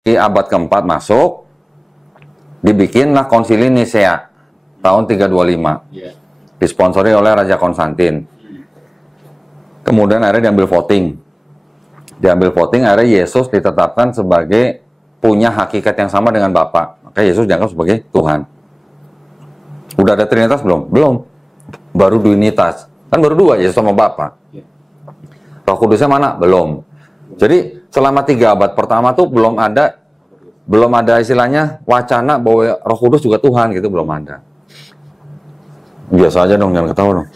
Di abad keempat masuk, dibikinlah Konsili Nisea tahun 325, disponsori oleh Raja Konstantin. Kemudian akhirnya diambil voting, akhirnya Yesus ditetapkan sebagai punya hakikat yang sama dengan Bapa. Maka Yesus dianggap sebagai Tuhan. Udah ada Trinitas belum? Belum. Baru Duinitas. Kan baru dua, Yesus sama Bapa. Roh Kudusnya mana? Belum. Jadi selama 3 abad pertama tuh belum ada istilahnya wacana bahwa Roh Kudus juga Tuhan gitu, belum ada. Biasa aja dong, jangan ketawa dong.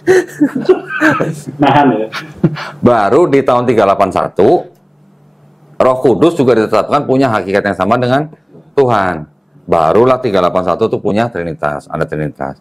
Nahan ya. Baru di tahun 381 Roh Kudus juga ditetapkan punya hakikat yang sama dengan Tuhan. Barulah 381 tuh punya Trinitas, ada Trinitas.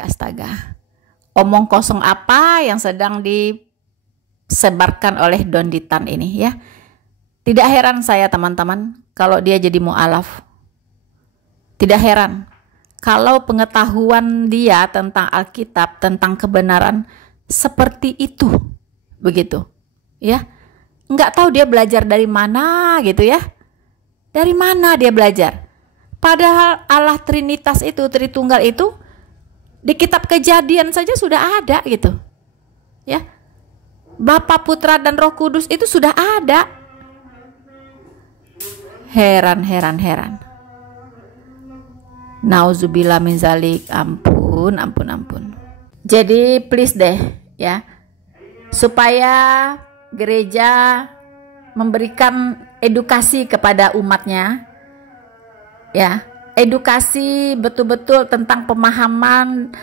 Astaga. Omong kosong apa yang sedang disebarkan oleh Don Ditan ini ya. Tidak heran saya teman-teman kalau dia jadi mu'alaf. Tidak heran kalau pengetahuan dia tentang Alkitab, tentang kebenaran seperti itu. Begitu. Ya. Enggak tahu dia belajar dari mana gitu ya. Dari mana dia belajar? Padahal Allah Trinitas itu, Tritunggal itu di kitab Kejadian saja sudah ada gitu. Ya. Bapa, Putra dan Roh Kudus itu sudah ada. Heran. Nauzubillah min zalik. Ampun. Jadi please deh ya. Supaya gereja memberikan edukasi kepada umatnya. Ya, edukasi betul-betul tentang pemahaman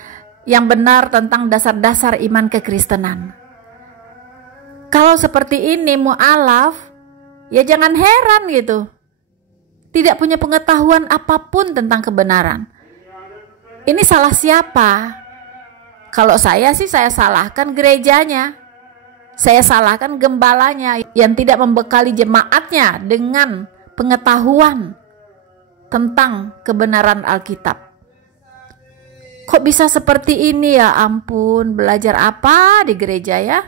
yang benar tentang dasar-dasar iman kekristenan. Kalau seperti ini mu'alaf, ya jangan heran gitu. Tidak punya pengetahuan apapun tentang kebenaran. Ini salah siapa? Kalau saya sih saya salahkan gerejanya. Saya salahkan gembalanya yang tidak membekali jemaatnya dengan pengetahuan tentang kebenaran Alkitab. Kok bisa seperti ini ya ampun, belajar apa di gereja ya?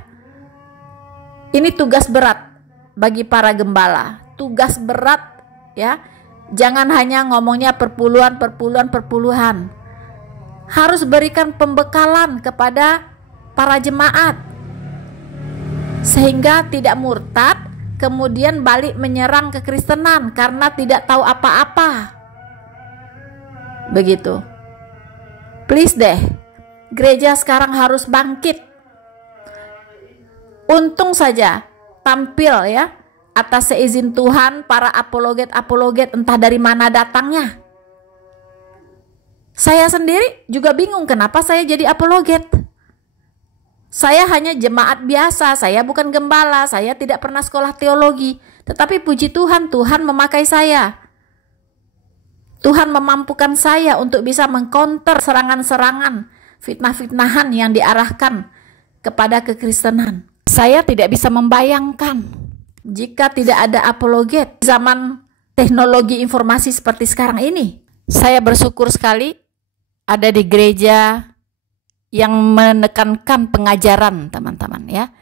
Ini tugas berat bagi para gembala, tugas berat ya. Jangan hanya ngomongnya perpuluhan. Harus berikan pembekalan kepada para jemaat. Sehingga tidak murtad, kemudian balik menyerang kekristenan karena tidak tahu apa-apa. Begitu. Please deh, gereja sekarang harus bangkit. Untung saja tampil ya atas seizin Tuhan para apologet entah dari mana datangnya. Saya sendiri juga bingung kenapa saya jadi apologet. Saya hanya jemaat biasa, saya bukan gembala, saya tidak pernah sekolah teologi. Tetapi puji Tuhan, Tuhan memakai saya. Tuhan memampukan saya untuk bisa mengcounter serangan-serangan, fitnah-fitnahan yang diarahkan kepada kekristenan. Saya tidak bisa membayangkan jika tidak ada apologet zaman teknologi informasi seperti sekarang ini. Saya bersyukur sekali ada di gereja yang menekankan pengajaran teman-teman ya.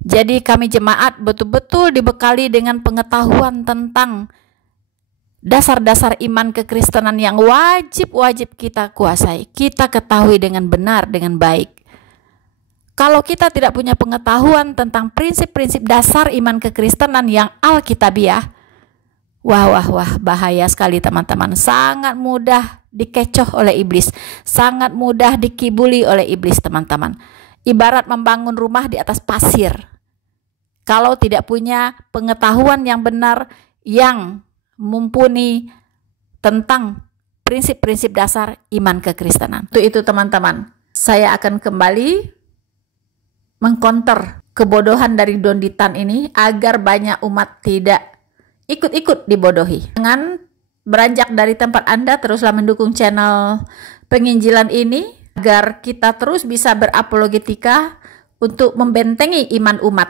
Jadi kami jemaat betul-betul dibekali dengan pengetahuan tentang dasar-dasar iman kekristenan yang wajib kita kuasai, kita ketahui dengan benar, dengan baik. Kalau kita tidak punya pengetahuan tentang prinsip-prinsip dasar iman kekristenan yang alkitabiah, wah, bahaya sekali teman-teman. Sangat mudah dikecoh oleh iblis, sangat mudah dikibuli oleh iblis teman-teman. Ibarat membangun rumah di atas pasir. Kalau tidak punya pengetahuan yang benar, yang mumpuni tentang prinsip-prinsip dasar iman kekristenan. Untuk itu teman-teman, saya akan kembali mengkonter kebodohan dari Don Ditan ini agar banyak umat tidak ikut-ikut dibodohi. Dengan beranjak dari tempat Anda, teruslah mendukung channel penginjilan ini agar kita terus bisa berapologetika untuk membentengi iman umat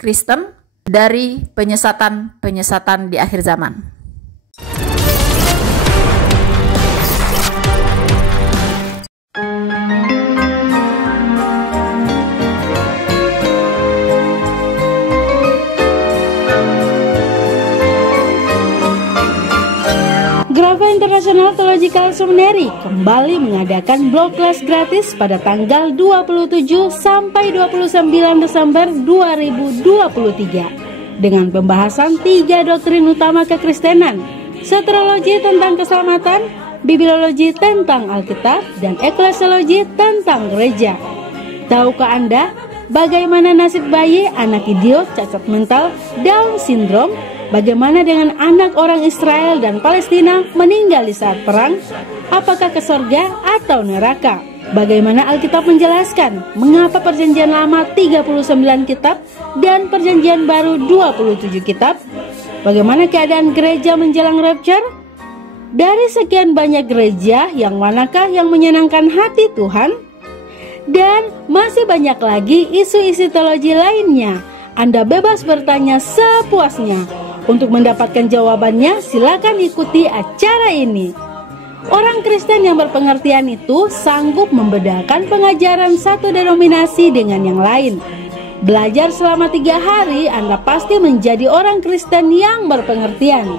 Kristen dari penyesatan-penyesatan di akhir zaman. Grafa International Theological Seminary kembali mengadakan blog class gratis pada tanggal 27 sampai 29 Desember 2023 dengan pembahasan 3 doktrin utama kekristenan, soteriologi tentang keselamatan, bibliologi tentang Alkitab, dan eklesiologi tentang gereja. Tahukah Anda bagaimana nasib bayi, anak idiot, cacat mental, Down syndrome? Bagaimana dengan anak orang Israel dan Palestina meninggal di saat perang? Apakah ke surga atau neraka? Bagaimana Alkitab menjelaskan mengapa perjanjian lama 39 kitab dan perjanjian baru 27 kitab? Bagaimana keadaan gereja menjelang rapture? Dari sekian banyak gereja, yang manakah yang menyenangkan hati Tuhan? Dan masih banyak lagi isu-isu teologi lainnya. Anda bebas bertanya sepuasnya. Untuk mendapatkan jawabannya, silakan ikuti acara ini. Orang Kristen yang berpengertian itu sanggup membedakan pengajaran satu denominasi dengan yang lain. Belajar selama 3 hari, Anda pasti menjadi orang Kristen yang berpengertian.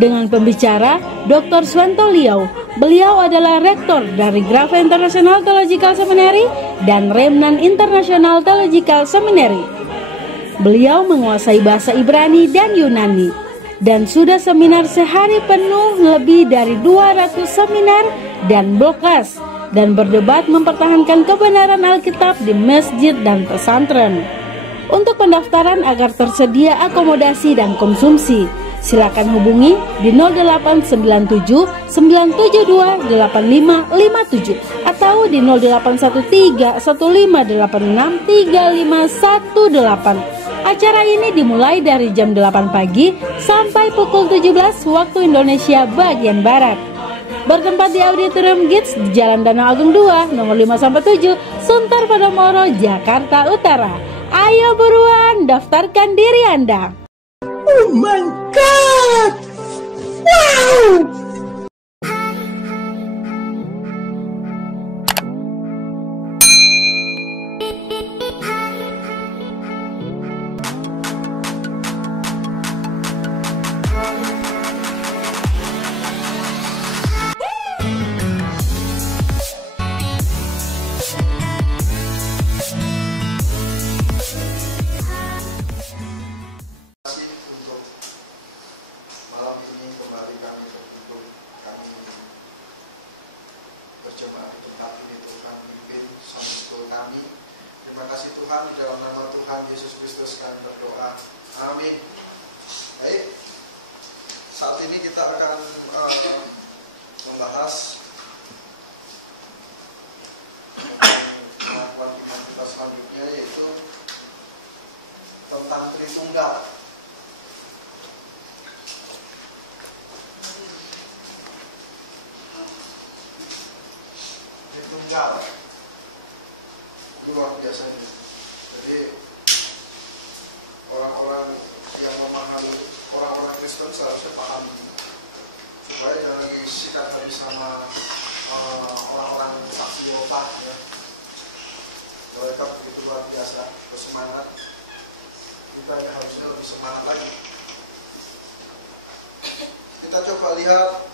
Dengan pembicara Dr. Swanto Liau, beliau adalah rektor dari Grafa International Theological Seminary dan Remnant International Theological Seminary. Beliau menguasai bahasa Ibrani dan Yunani dan sudah seminar sehari penuh, lebih dari 200 seminar dan blog class, dan berdebat mempertahankan kebenaran Alkitab di masjid dan pesantren. Untuk pendaftaran agar tersedia akomodasi dan konsumsi, silakan hubungi di 0897 972 8557 atau di 0813 1586 3518. Acara ini dimulai dari jam 8 pagi sampai pukul 17 waktu Indonesia bagian Barat. Bertempat di Auditorium Gids di Jalan Danau Agung 2, nomor 5-7, Sunter Podomoro, Jakarta Utara. Ayo buruan, daftarkan diri Anda. Oh my God! Wow! Terima kasih Tuhan, di dalam nama Tuhan Yesus Kristus kami berdoa. Amin. Baik, saat ini kita akan membahas pengakuan iman kita selanjutnya, yaitu tentang Tritunggal. Tritunggal luar biasa ini. Jadi orang-orang yang memahami, orang-orang Kristen seharusnya paham supaya jangan disikat lagi sama orang-orang saksi Yehova ya. Mereka begitu luar biasa bersemangat, kita ini harusnya lebih semangat lagi. Kita coba lihat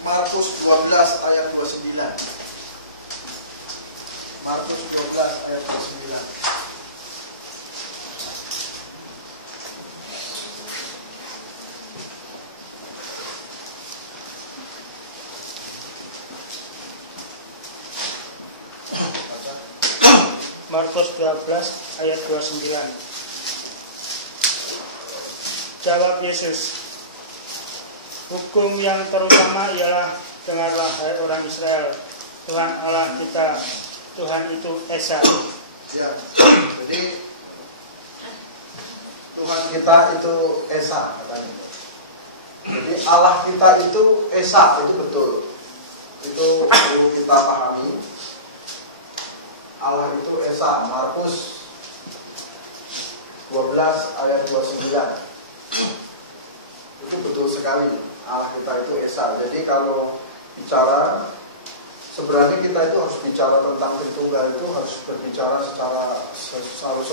Markus 12 ayat 29. Markus 12 ayat 29. Markus 12 ayat 29. Jawab Yesus, Hukum yang terutama ialah, dengarlah hai orang Israel, Tuhan Allah kita, Tuhan itu Esa. Ya, jadi Tuhan kita itu Esa katanya. Jadi Allah kita itu Esa, itu betul. Itu perlu kita pahami. Allah itu Esa. Markus 12 ayat 29. Itu betul sekali. Allah kita itu Esa. Jadi kalau bicara, sebenarnya kita itu harus bicara tentang Tritunggal, itu harus berbicara secara harus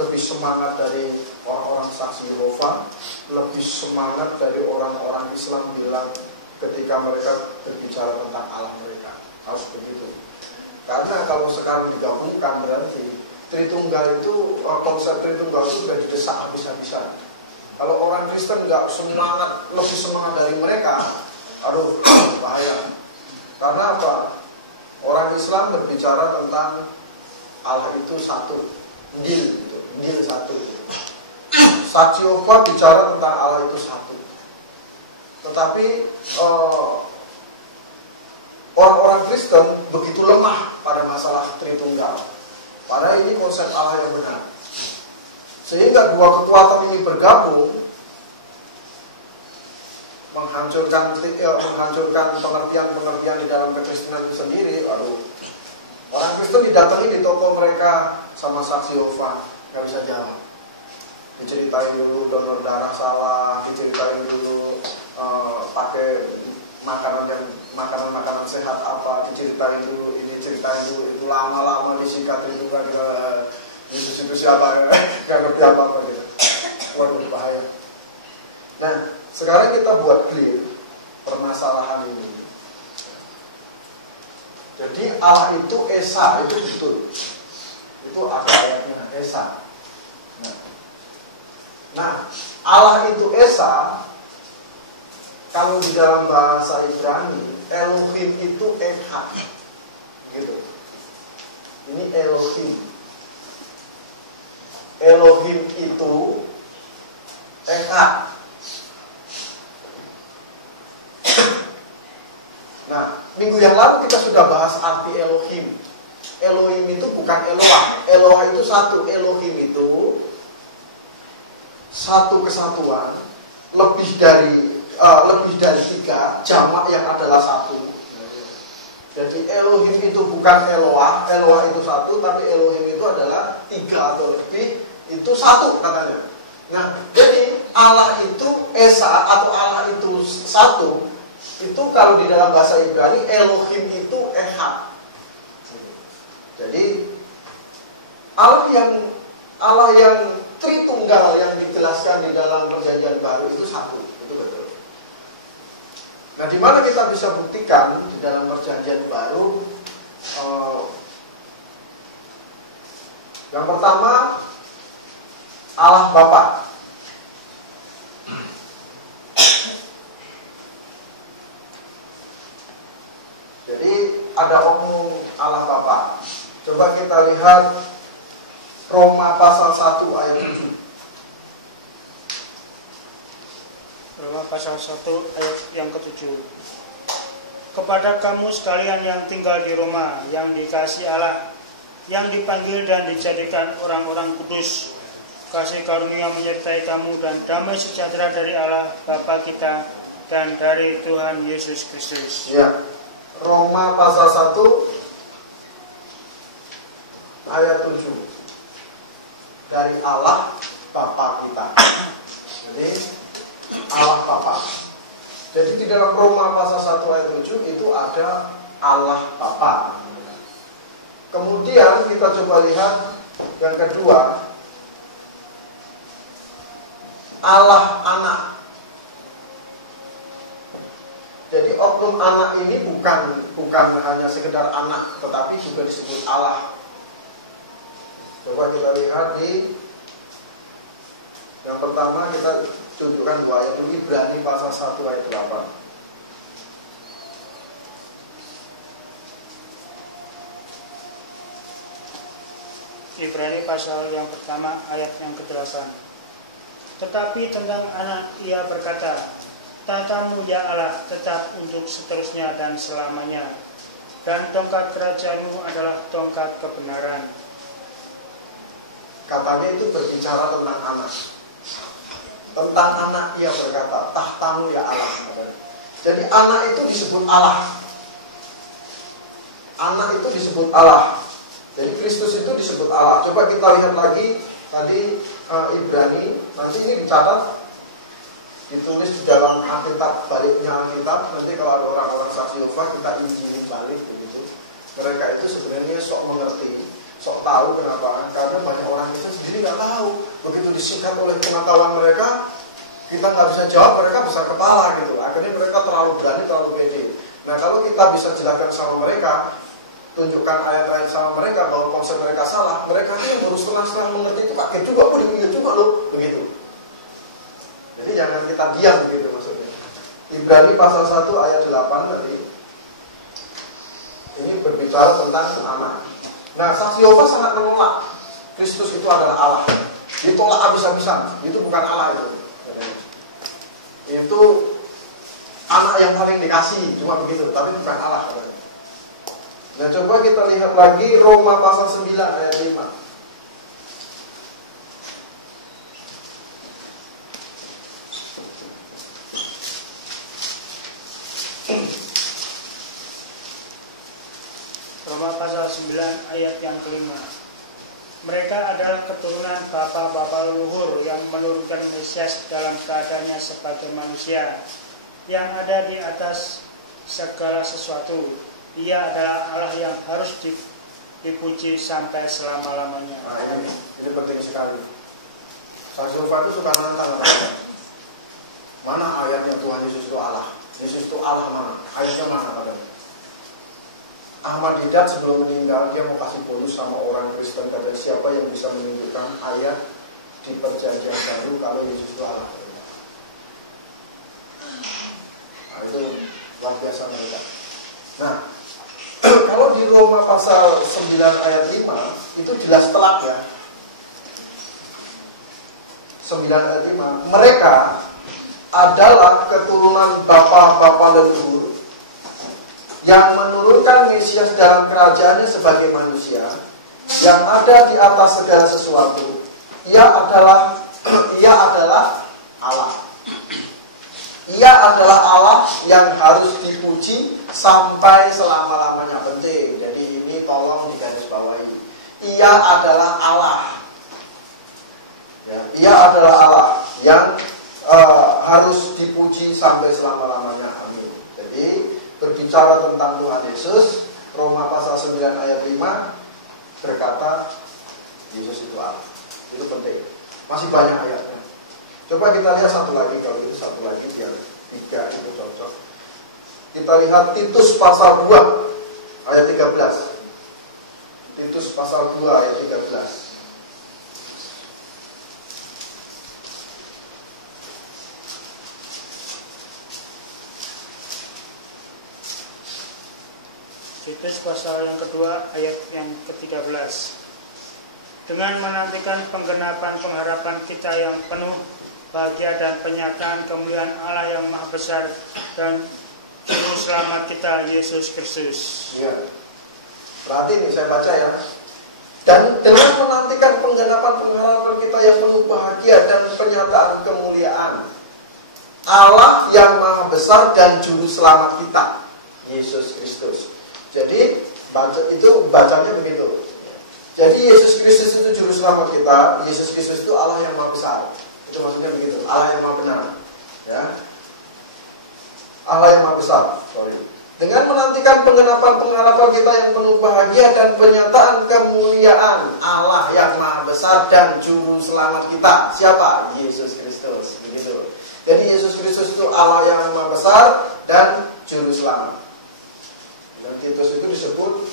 lebih semangat dari orang-orang saksi Yehova, lebih semangat dari orang-orang Islam bilang ketika mereka berbicara tentang Allah mereka. Harus begitu. Karena kalau sekarang digabungkan berarti Tritunggal itu, konsep Tritunggal itu sudah didesak habis-habisan. Kalau orang Kristen nggak semangat, lebih semangat dari mereka, aduh bahaya. Karena apa? Orang Islam berbicara tentang Allah itu satu, Injil gitu, Injil satu. Saksi Yehova bicara tentang Allah itu satu. Tetapi orang-orang Kristen begitu lemah pada masalah Tritunggal. Padahal ini konsep Allah yang benar. Sehingga dua kekuatan ini bergabung menghancurkan pengertian-pengertian di dalam kekristenan itu sendiri. Aduh, orang Kristen didatangi di toko mereka sama saksi Yehova, nggak bisa jalan. Diceritain dulu donor darah salah, diceritain dulu pakai makanan sehat apa, diceritain dulu ini, ceritain dulu itu, lama-lama disikat itu kan itu siapa, nggak ngerti apa-apa gitu. Waduh, bahaya. Nah, sekarang kita buat clear permasalahan ini. Jadi Allah itu Esa, itu betul. Itu ayatnya Esa. Nah, Allah itu Esa. Kalau di dalam bahasa Ibrani, Elohim itu Echad. Gitu. Ini Elohim. Elohim itu Echad. Nah, minggu yang lalu kita sudah bahas arti Elohim. Elohim itu bukan Eloah. Eloah itu satu. Elohim itu satu kesatuan, lebih dari tiga, jamak yang adalah satu. Jadi Elohim itu bukan Eloah. Eloah itu satu, tapi Elohim itu adalah tiga atau lebih, itu satu katanya. Nah, jadi Allah itu Esa atau Allah itu satu. Itu kalau di dalam bahasa Ibrani Elohim itu Echad. Jadi Allah yang Tritunggal yang dijelaskan di dalam Perjanjian Baru itu satu, itu betul. Nah, di mana kita bisa buktikan di dalam Perjanjian Baru? Yang pertama, Allah Bapa. Jadi ada oknum Allah Bapa. Coba kita lihat Roma pasal 1 ayat 7. Roma pasal 1 ayat yang ke-7. Kepada kamu sekalian yang tinggal di Roma, yang dikasihi Allah, yang dipanggil dan dijadikan orang-orang kudus, kasih karunia menyertai kamu dan damai sejahtera dari Allah Bapa kita dan dari Tuhan Yesus Kristus. Ya. Roma pasal 1 ayat 7. Dari Allah Bapa kita. Jadi Allah Bapa. Jadi di dalam Roma pasal 1 ayat 7 itu ada Allah Bapa. Kemudian kita coba lihat yang kedua, Allah Anak. Jadi oknum anak ini bukan hanya sekedar anak, tetapi juga disebut Allah. Coba kita lihat di yang pertama, kita tunjukkan dua ayat dulu, Ibrani pasal 1 ayat 8. Ibrani pasal yang pertama ayat yang ke-8. Tetapi tentang anak ia berkata, tahtamu ya Allah tetap untuk seterusnya dan selamanya, dan tongkat kerajaanmu adalah tongkat kebenaran. Katanya itu berbicara tentang anak. Tentang anak ia berkata, tahtamu ya Allah. Jadi anak itu disebut Allah. Anak itu disebut Allah. Jadi Kristus itu disebut Allah. Coba kita lihat lagi tadi Ibrani. Nanti ini dicatat, ditulis di dalam Alkitab, baliknya Alkitab. Nanti kalau ada orang-orang saksi Yehova, kita injili balik begitu. Mereka itu sebenarnya sok mengerti, sok tahu kenapa? Karena banyak orang itu sendiri nggak tahu. Begitu disikat oleh pengetahuan mereka, kita nggak bisa jawab, mereka besar kepala gitu. Akhirnya mereka terlalu berani, terlalu pede. Nah kalau kita bisa jelaskan sama mereka, tunjukkan ayat-ayat sama mereka bahwa konsep mereka salah, mereka itu yang baru setengah-setengah mengerti itu kaget juga, oh demikian juga loh, begitu. Jadi jangan kita diam begitu maksudnya. Ibrani pasal 1 ayat 8 tadi, ini berbicara tentang anak. Nah, saksi Yehova sangat menolak Kristus itu adalah Allah. Ditolak habis-habisan. Itu bukan Allah itu. Itu anak yang paling dikasih, cuma begitu, tapi bukan Allah. Nah, coba kita lihat lagi Roma pasal 9 ayat 5. Roma pasal 9 ayat yang kelima. Mereka adalah keturunan bapa-bapa leluhur yang menurunkan Mesias dalam keadaannya sebagai manusia yang ada di atas segala sesuatu. Ia adalah Allah yang harus dipuji sampai selama-lamanya. Nah, ini penting sekali. Saksi Yehova itu suka nantang. Mana ayatnya Tuhan Yesus itu Allah? Yesus itu Allah mana? Ayatnya mana katanya? Ahmad Didat sebelum meninggal dia mau kasih bonus sama orang Kristen, katanya siapa yang bisa menunjukkan ayat di perjanjian baru kalau Yesus itu Allah. Nah, itu luar biasa mereka. Nah, kalau di Roma pasal 9 ayat 5 itu jelas telak ya. 9 ayat 5, mereka adalah keturunan bapa-bapa leluhur yang menurunkan Mesias dalam kerajaannya sebagai manusia yang ada di atas segala sesuatu. Ia adalah Allah. Ia adalah Allah yang harus dipuji sampai selama-lamanya. Penting. Jadi ini tolong digarisbawahi. Ia adalah Allah. Ya, ia adalah Allah yang harus dipuji sampai selama-lamanya. Amin. Jadi berbicara tentang Tuhan Yesus, Roma pasal 9 ayat 5 berkata Yesus itu Allah. Itu penting. Masih banyak ayatnya. Coba kita lihat satu lagi, kalau itu satu lagi biar 3 itu cocok. Kita lihat Titus pasal 2 ayat 13. Titus pasal 2 ayat 13. Titus pasal yang kedua ayat yang ke-13. Dengan menantikan penggenapan pengharapan kita yang penuh bahagia dan penyataan kemuliaan Allah yang maha besar dan juru selamat kita Yesus Kristus. Ya. Berarti ini saya baca ya. Dan dengan menantikan penggenapan pengharapan kita yang penuh bahagia dan penyataan kemuliaan Allah yang maha besar dan juru selamat kita Yesus Kristus. Jadi itu bacanya begitu. Jadi Yesus Kristus itu juru selamat kita. Yesus Kristus itu Allah yang maha besar. Itu maksudnya begitu. Allah yang maha benar. Ya. Allah yang maha besar. Dengan menantikan penggenapan pengharapan kita yang penuh bahagia dan penyataan kemuliaan Allah yang maha besar dan juru selamat kita. Siapa? Yesus Kristus. Begitu. Jadi Yesus Kristus itu Allah yang maha besar dan juru selamat. Dan Titus itu disebut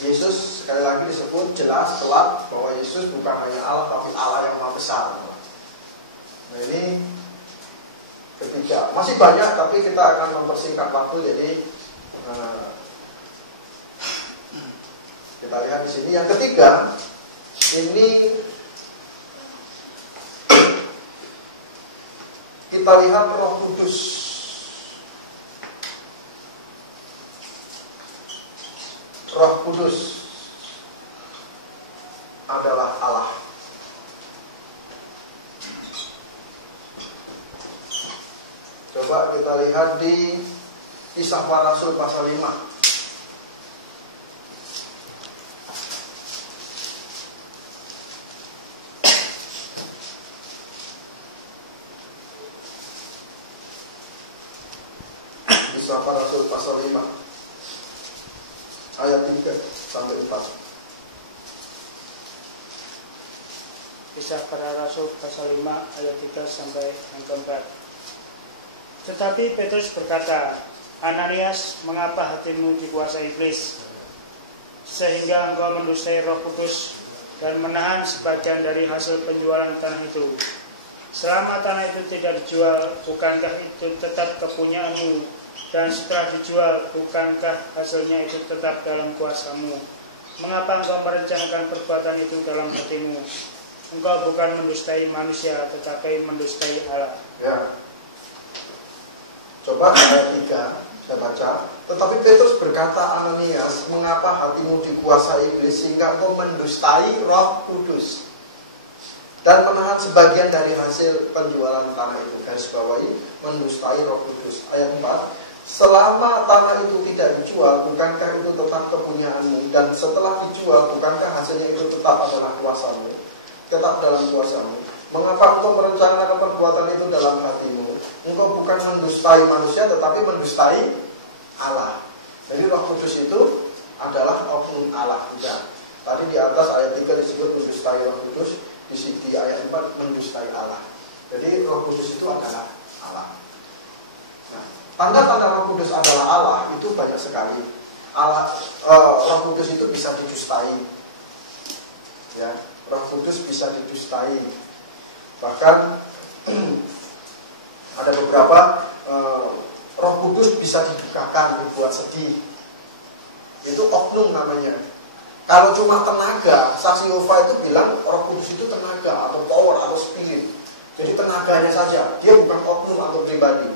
Yesus, sekali lagi disebut jelas telak bahwa Yesus bukan hanya Allah tapi Allah yang maha besar. Nah ini ketiga, masih banyak tapi kita akan mempersingkat waktu. Jadi kita lihat di sini yang ketiga ini kita lihat Roh Kudus. Roh Kudus adalah Allah. Coba kita lihat di Kisah Para Rasul pasal 5. Kisah Para Rasul pasal 5 ayat 3 sampai 4. Kisah Para Rasul pasal 5 ayat 3 sampai yang keempat. Tetapi Petrus berkata, Ananias, mengapa hatimu dikuasai iblis, sehingga engkau mendustai Roh Kudus dan menahan sebagian dari hasil penjualan tanah itu? Selama tanah itu tidak dijual, bukankah itu tetap kepunyaanmu? Dan setelah dijual, bukankah hasilnya itu tetap dalam kuasamu? Mengapa engkau merencanakan perbuatan itu dalam hatimu? Engkau bukan mendustai manusia, tetapi mendustai Allah. Ya. Coba ayat 3 saya baca. Tetapi Petrus berkata, Ananias, mengapa hatimu dikuasai iblis sehingga engkau mendustai Roh Kudus dan menahan sebagian dari hasil penjualan tanah itu? Garis bawahi, mendustai Roh Kudus. Ayat 4. Selama tanah itu tidak dijual, bukankah itu tetap kepunyaanmu? Dan setelah dijual, bukankah hasilnya itu tetap adalah kuasamu? Tetap dalam kuasamu. Mengapa engkau merencanakan perbuatan itu dalam hatimu? Engkau bukan mendustai manusia, tetapi mendustai Allah. Jadi Roh Kudus itu adalah oknum Allah juga. Tadi di atas ayat 3 disebut mendustai Roh Kudus, di ayat 4 mendustai Allah. Jadi Roh Kudus itu adalah Allah. Nah, tanda-tanda Roh Kudus adalah Allah itu banyak sekali. Roh Kudus itu bisa didustai. Ya, Roh Kudus bisa didustai. Bahkan ada beberapa Roh Kudus bisa didukakan, dibuat sedih. Itu oknum namanya. Kalau cuma tenaga, saksi Yehova itu bilang Roh Kudus itu tenaga atau power atau spirit. Jadi tenaganya saja, dia bukan oknum atau pribadi.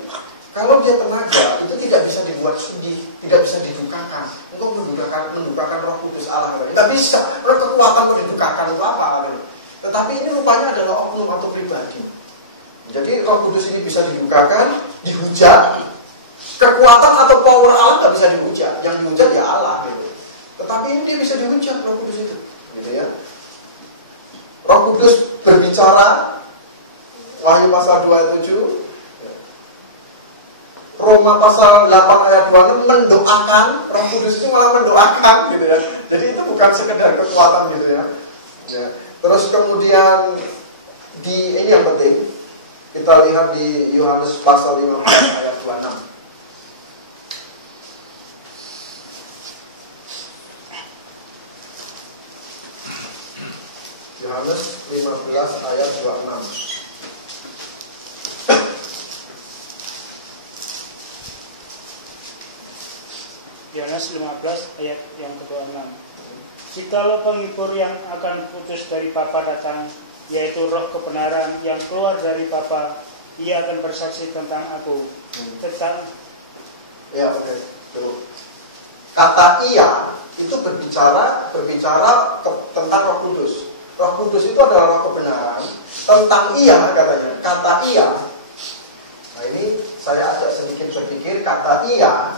Kalau dia tenaga, itu tidak bisa dibuat sedih, tidak bisa didukakan. Untuk mendukakan Roh Kudus Allah. Tidak bisa, kekuatan untuk didukakan itu apa? Tetapi ini rupanya adalah oknum atau pribadi. Jadi Roh Kudus ini bisa didukakan, dihujat. Kekuatan atau power Allah tidak bisa dihujat. Yang dihujat ya Allah gitu. Tetapi ini dia bisa dihujat Roh Kudus itu, gitu ya. Roh Kudus berbicara, Wahyu pasal 2 ayat 7, Roma pasal 8 ayat 26 mendoakan. Roh Kudus itu malah mendoakan, gitu ya. Jadi itu bukan sekedar kekuatan, gitu ya. Ya. Terus kemudian ini yang penting, kita lihat di Yohanes pasal 15 ayat 26. Yohanes 15 ayat 26. Yohanes 15 ayat yang ke-26. Jikalau penghibur yang akan putus dari Bapa datang, yaitu Roh kebenaran yang keluar dari Bapa, ia akan bersaksi tentang aku. Ya, oke. Kata ia itu berbicara tentang Roh Kudus. Roh Kudus itu adalah Roh kebenaran. Tentang ia katanya, kata ia. Nah ini saya ajak sedikit berpikir, kata ia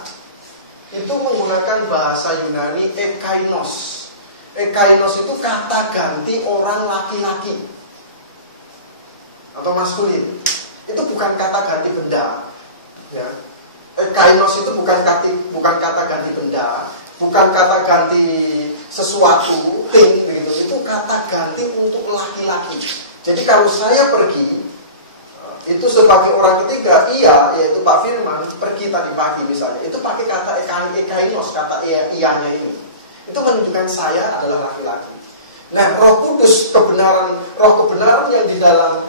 itu menggunakan bahasa Yunani ekainos. Ekainos itu kata ganti orang laki-laki atau maskulin. Itu bukan kata ganti benda. Ya. Ekainos itu bukan kata ganti benda, bukan kata ganti sesuatu, thing begitu. Itu kata ganti untuk laki-laki. Jadi kalau saya pergi itu sebagai orang ketiga, yaitu Pak Firman pergi tadi pagi misalnya, itu pakai kata ekainos, kata ianya ini. Itu menunjukkan saya adalah laki-laki. Nah, Roh Kudus, Roh kebenaran yang di dalam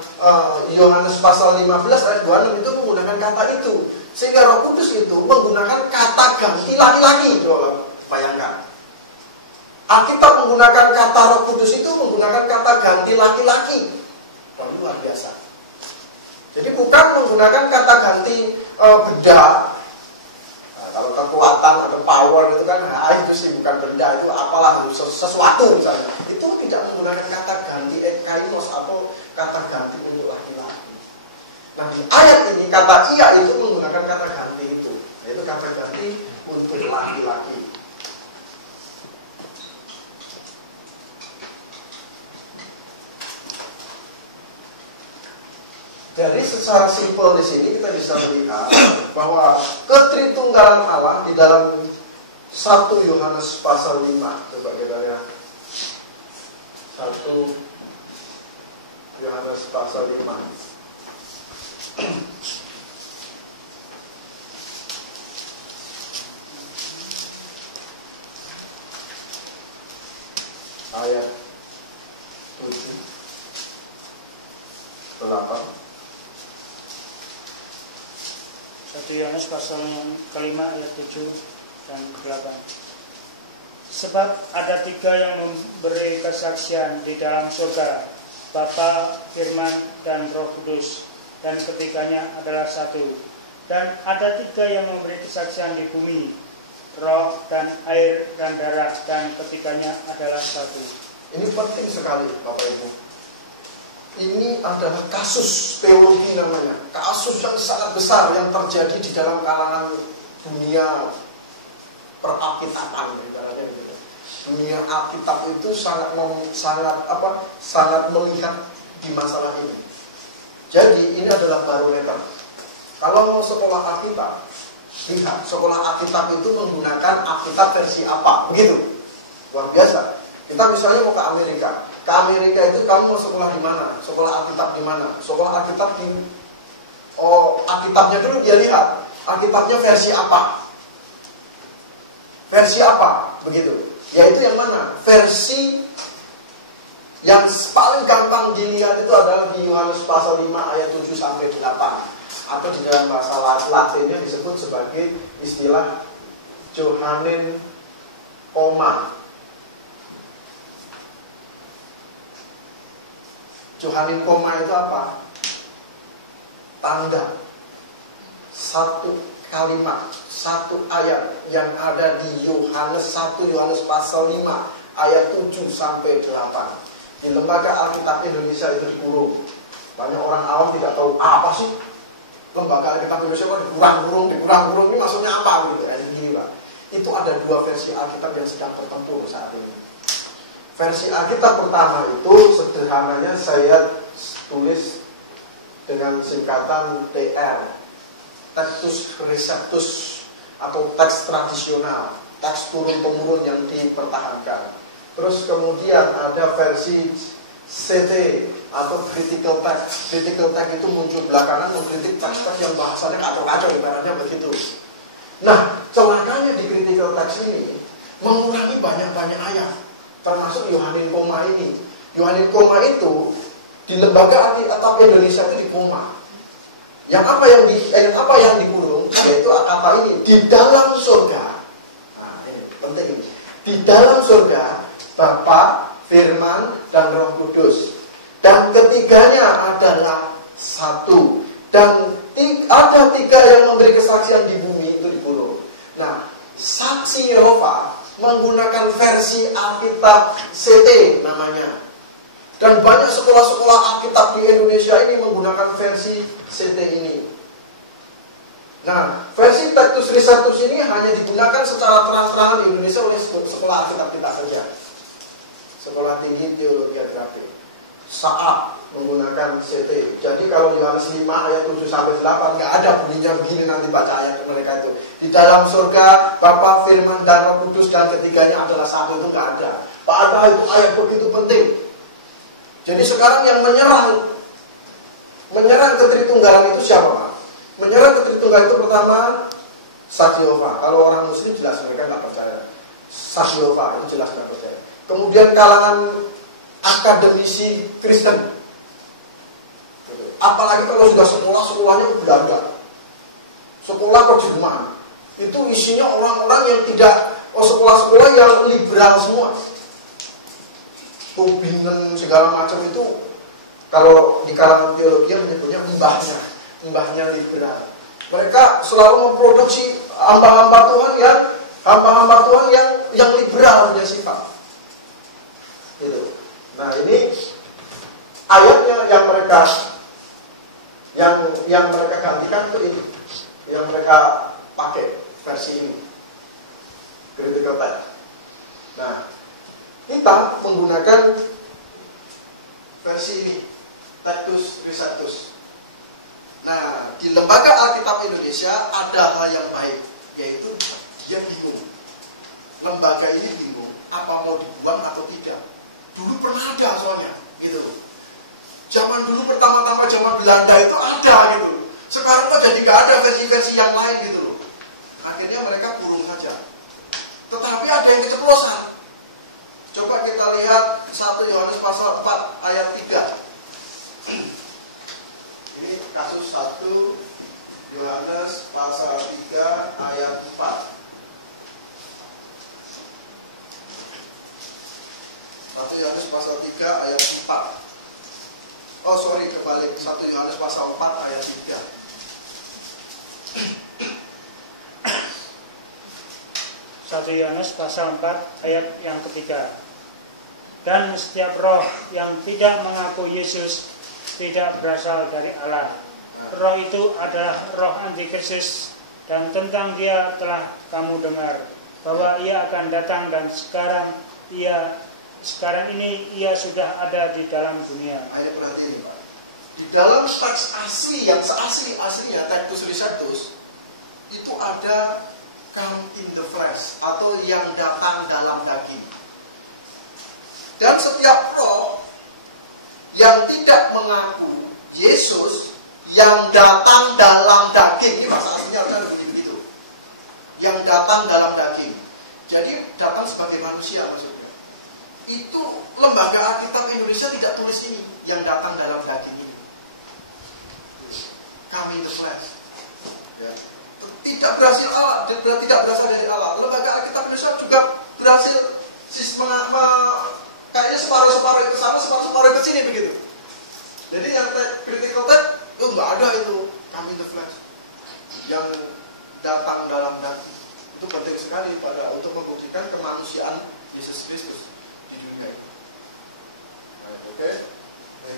Yohanes pasal 15 ayat 26 itu menggunakan kata itu. Sehingga Roh Kudus itu menggunakan kata ganti laki-laki. Bayangkan. Alkitab menggunakan kata Roh Kudus itu menggunakan kata ganti laki-laki. Wah, luar biasa. Jadi bukan menggunakan kata ganti benda. Nah, kalau kekuatan atau power itu kan, itu sih bukan benda, itu apalah, sesuatu misalnya. Itu tidak menggunakan kata ganti kainos atau kata ganti untuk laki-laki. Nah di ayat ini kata ia itu menggunakan kata ganti itu, yaitu kata ganti untuk laki-laki. Jadi secara simpel di sini kita bisa melihat bahwa ketritunggalan Allah di dalam 1 Yohanes pasal 5. Coba kita lihat 1 Yohanes pasal 5. Ayat 7, 8. 1 Yohanes pasal yang kelima ayat 7 dan 8. Sebab ada 3 yang memberi kesaksian di dalam surga, Bapa, Firman, dan Roh Kudus, dan ketiganya adalah satu. Dan ada 3 yang memberi kesaksian di bumi, roh dan air dan darah, dan ketiganya adalah satu. Ini penting sekali Bapak Ibu. Ini adalah kasus teologi namanya, kasus yang sangat besar yang terjadi di dalam kalangan dunia peralkitaban, ibaratnya gitu. Dunia Alkitab itu sangat melihat di masalah ini. Jadi ini adalah barometer. Kalau mau sekolah Alkitab, lihat sekolah Alkitab itu menggunakan Alkitab versi apa, begitu. Luar biasa. Kita misalnya mau ke Amerika. Ke Amerika itu kamu mau sekolah di mana? Sekolah Alkitab di mana? Sekolah Alkitab di Alkitabnya dulu dia lihat. Alkitabnya versi apa? Versi apa? Begitu. Yaitu yang mana? Versi yang paling gampang dilihat itu adalah di Yohanes pasal 5 ayat 7 sampai 8. Atau di dalam bahasa Latinnya disebut sebagai istilah Johannine koma. Johannine koma itu apa? Tanda. Satu kalimat, satu ayat yang ada di Yohanes 1 Yohanes pasal 5 ayat 7 sampai 8. Di Lembaga Alkitab Indonesia itu dikurung. Banyak orang awam tidak tahu apa sih Lembaga Alkitab Indonesia kok dikurang-kurung, ini maksudnya apa gitu. Begini Pak. Itu ada 2 versi Alkitab yang sedang bertempur saat ini. Versi Alkitab pertama itu sederhananya saya tulis dengan singkatan TR, Textus Receptus, atau teks tradisional, teks turun-temurun yang dipertahankan. Terus kemudian ada versi CT atau critical text. Critical text itu muncul belakangan mengkritik teks-teks yang bahasanya kacau-kacau, ibaratnya begitu. Nah, celakanya di critical text ini mengurangi banyak-banyak ayat, termasuk Johannine koma ini. Johannine koma itu di Lembaga Alkitab Indonesia itu di koma. Yang apa yang dikurung yaitu kata ini di dalam surga. Nah, ini penting ini. Di dalam surga Bapa, Firman, dan Roh Kudus. Dan ketiganya adalah satu. Dan ada 3 yang memberi kesaksian di bumi itu dikurung. Nah, saksi Yehova menggunakan versi Alkitab CT namanya. Dan banyak sekolah-sekolah Alkitab di Indonesia ini menggunakan versi CT ini. Nah, versi Textus Receptus ini hanya digunakan secara terang-terangan di Indonesia oleh sekolah Alkitab kita saja. Sekolah Tinggi Teologi Agrafik. Saat menggunakan CT. Jadi kalau Yohanes 5 ayat 7 sampai 8 nggak ada bunyinya begini, nanti baca ayat mereka itu. Di dalam surga Bapa, Firman, dan Roh Kudus, dan ketiganya adalah satu, itu nggak ada. Padahal itu ayat begitu penting. Jadi sekarang yang menyerang ketritunggalan itu siapa Pak? Menyerang ketritunggalan itu pertama saksi Yehova. Kalau orang Muslim jelas mereka nggak percaya. Saksi Yehova itu jelas nggak percaya. Kemudian kalangan akademisi Kristen. Apalagi kalau sudah sekolahnya Belanda, sekolah ke Jerman, itu isinya orang-orang yang sekolah-sekolah yang liberal semua. Tubingen segala macam itu Kalau di kalangan teologi menyebutnya mbahnya liberal. Mereka selalu memproduksi hamba-hamba Tuhan yang liberal punya sifat. Gitu. Nah, ini ayatnya yang mereka gantikan itu ini. Yang mereka pakai versi ini. Critical text. Nah, kita menggunakan versi ini, Textus Receptus. Nah, di Lembaga Alkitab Indonesia ada hal yang baik, yaitu dia bingung. Lembaga ini bingung, apa mau dibuang atau tidak. Dulu pernah ada soalnya, gitu. Zaman dulu pertama-tama zaman Belanda itu ada gitu. Sekarang kok jadi nggak ada versi-versi yang lain gitu loh. Akhirnya mereka kurung saja. Tetapi ada yang keceplosan. Coba kita lihat 1 Yohanes pasal 4 ayat 3. Ini kasus 1 Yohanes pasal 3 ayat 4. 1 Yohanes pasal 3 ayat 4. Oh sorry, kebalik. 1 Yohanes pasal 4 ayat 3. 1 Yohanes pasal 4 ayat yang ketiga. Dan setiap roh yang tidak mengaku Yesus tidak berasal dari Allah. Roh itu adalah roh antikristus, dan tentang dia telah kamu dengar bahwa ia akan datang, dan sekarang ini ia sudah ada di dalam dunia. Ayo perhatiin Pak. Di dalam teks asli yang seasli-aslinya Textus Receptus itu ada come in the flesh atau yang datang dalam daging. Dan setiap roh yang tidak mengaku Yesus yang datang dalam daging, ini bahasa aslinya harusnya begitu. Yang datang dalam daging. Jadi datang sebagai manusia maksudnya. Itu Lembaga Alkitab Indonesia tidak tulis ini, yang datang dalam daging ini. Come in the flesh. Ya. Tidak berhasil Allah, tidak berasal dari Allah. Lembaga Alkitab Indonesia juga berhasil kayaknya separuh ke sana, separuh ke sini begitu. Jadi yang critical text itu nggak ada itu come in the flesh, yang datang dalam daging. Itu penting sekali untuk membuktikan kemanusiaan Yesus Kristus di dunia ini. Nah, oke. Nah,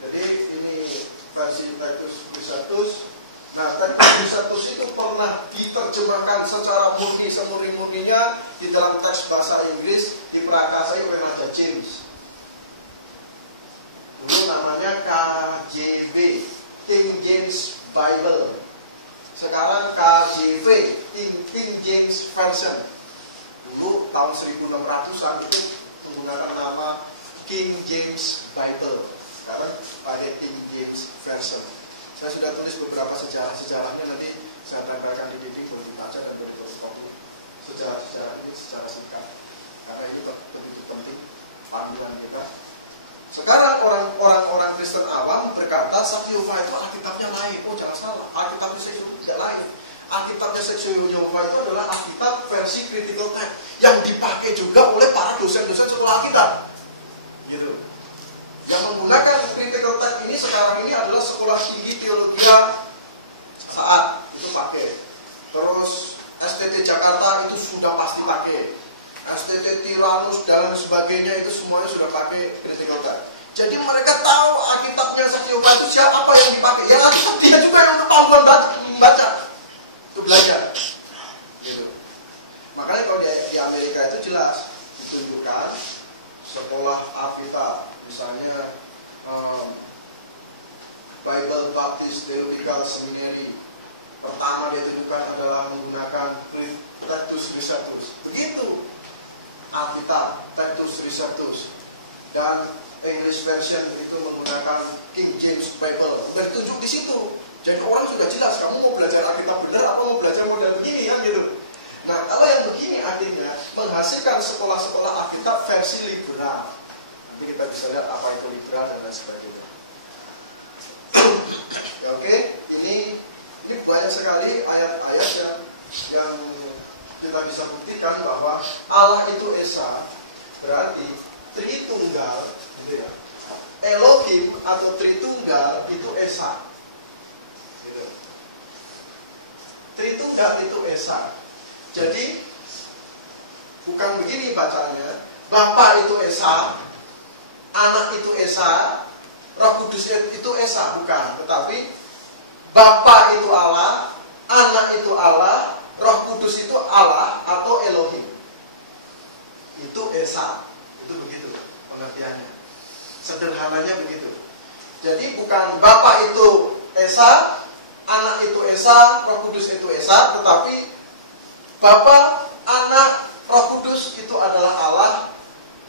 jadi ini versi Textus Receptus. Nah, Textus Receptus itu pernah diterjemahkan secara murni semurni-murninya di dalam teks bahasa Inggris, diperakasai oleh Raja James. Dulu namanya KJV, King James Bible. Sekarang KJV, King James Version. Dulu tahun 1600-an itu menggunakan nama King James Bible. Sekarang pakai King James Version. Saya sudah tulis beberapa sejarahnya, nanti saya tempelkan di dinding, boleh dibaca dan boleh dikopi. Sejarah ini secara singkat, karena ini begitu penting panduan kita. Sekarang orang Kristen awam berkata Sakyova itu Alkitabnya lain. Oh jangan salah, Alkitabnya Sakyova tidak lain. Alkitabnya Sakyova itu adalah Alkitab versi critical text yang dipakai juga oleh para dosen-dosen sekolah Alkitab. Gitu. Yang menggunakan critical text ini sekarang ini adalah sekolah tinggi teologi saat itu pakai. Terus STT Jakarta itu sudah pasti pakai. STT Tiranus dan sebagainya itu semuanya sudah pakai critical text. Jadi mereka tahu Alkitabnya Sakyova itu siapa yang dipakai. Yang Alkitab dia juga yang kemampuan membaca. Itu belajar. Gitu. Makanya kalau di Amerika itu jelas ditunjukkan sekolah Alkitab. Misalnya Bible Baptist Theological Seminary, pertama dia tunjukkan adalah menggunakan Textus Receptus. Begitu Alkitab Textus Receptus, dan English version itu menggunakan King James Bible. Dan tunjuk di situ. Jadi orang sudah jelas kamu mau belajar Alkitab benar atau mau belajar model begini kan gitu. Nah kalau yang begini artinya menghasilkan sekolah-sekolah Alkitab versi liberal. Nanti kita bisa lihat apa itu liberal dan lain sebagainya. Ya, oke, ini banyak sekali ayat-ayat yang kita bisa buktikan bahwa Allah itu Esa, berarti Tritunggal, gitu ya. Elohim atau Tritunggal itu Esa. Gitu. Tritunggal itu Esa. Jadi bukan begini bacanya. Bapa itu Esa, Anak itu Esa, Roh Kudus itu Esa, bukan. Tetapi Bapa itu Allah, Anak itu Allah, Roh Kudus itu Allah atau Elohim. Itu Esa. Itu begitu pengertiannya. Sederhananya begitu. Jadi bukan Bapa itu Esa, Anak itu Esa, Roh Kudus itu Esa, tetapi Bapa, Anak, Roh Kudus itu adalah Allah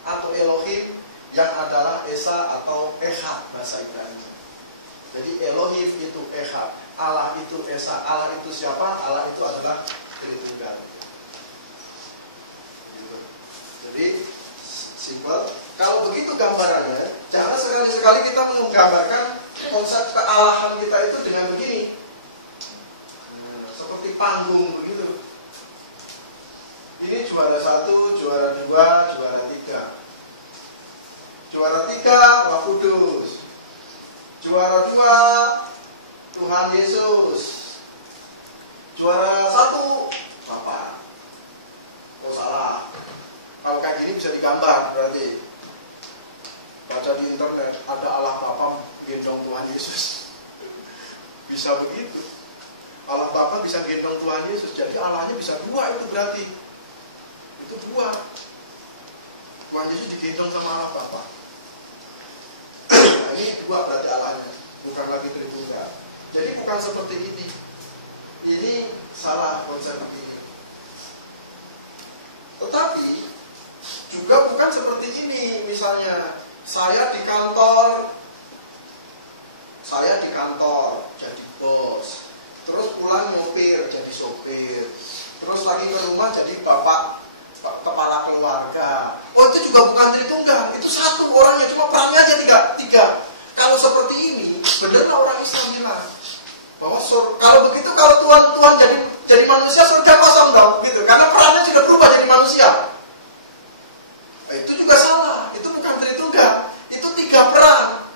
atau Elohim yang adalah Esa atau Echad bahasa Ibrani. Jadi Elohim itu Echad, Allah itu Esa. Allah itu siapa? Allah itu adalah Tritunggal. Gitu. Jadi simpel. Kalau begitu gambarannya, jangan sekali-sekali kita menggambarkan konsep kealahan kita itu dengan begini. Seperti panggung begitu. Ini juara 1, juara 2, juara 3. Juara 3, Roh Kudus. Juara 2, Tuhan Yesus. Juara 1, Bapa. Oh salah. Kalau kayak gini bisa digambar berarti. Baca di internet, ada Allah Bapa gendong Tuhan Yesus. Bisa begitu. Allah Bapa bisa gendong Tuhan Yesus. Jadi Allahnya bisa 2 itu berarti. Itu 2. Tuhan Yesus digendong sama Allah Bapa. Nah, ini 2 berarti Allahnya, bukan lagi Tritunggal. Jadi bukan seperti ini. Ini salah konsep ini. Tetapi juga bukan seperti ini. Misalnya saya di kantor jadi bos, terus pulang nyopir jadi sopir, terus lagi ke rumah jadi bapak kepala keluarga. Oh itu juga bukan Tritunggal, itu 1 orangnya, cuma perannya aja 3. Kalau seperti ini, benar orang Islam bilang bahwa kalau begitu, kalau Tuhan jadi manusia, surga kosong dong, gitu. Karena perannya juga berubah jadi manusia. Nah, itu juga salah, itu bukan Tritunggal, itu 3 peran,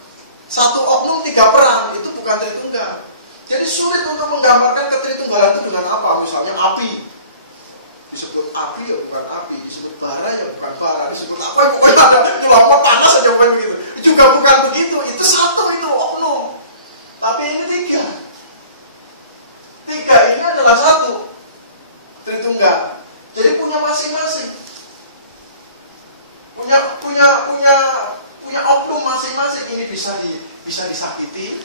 1 oknum 3 peran, itu bukan Tritunggal. Jadi sulit untuk menggambarkan ketritunggalan itu dengan apa? Misalnya api. Disebut api ya bukan api, disebut bara ya bukan bara, disebut apa ya pokoknya ada nyelopot panas aja pokoknya begitu. Juga bukan begitu, itu 1 itu oknum. Tapi ini 3. 3 ini adalah 1 Tritunggal. Jadi punya masing-masing. Punya oknum masing-masing. Ini bisa disakiti,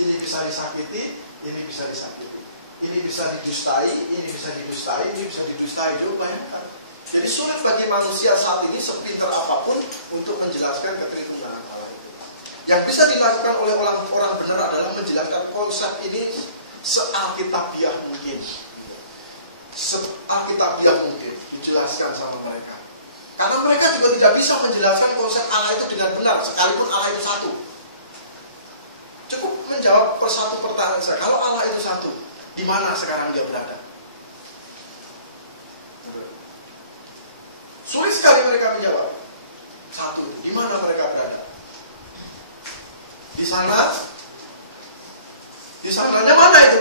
ini bisa disakiti, ini bisa disakiti. Ini bisa didustai, ini bisa didustai, ini bisa didustai. Coba bayangkan. Jadi sulit bagi manusia saat ini sepintar apapun untuk menjelaskan ketritunggalan Allah itu. Yang bisa dilakukan oleh orang benar adalah menjelaskan konsep ini sealkitabiah mungkin. Sealkitabiah mungkin dijelaskan sama mereka. Karena mereka juga tidak bisa menjelaskan konsep Allah itu dengan benar, sekalipun Allah itu 1. Cukup menjawab persatu pertanyaan saya. Kalau Allah itu 1, di mana sekarang dia berada? Sulit sekali mereka menjawab. 1, di mana mereka berada? Di sana? Di sananya mana itu?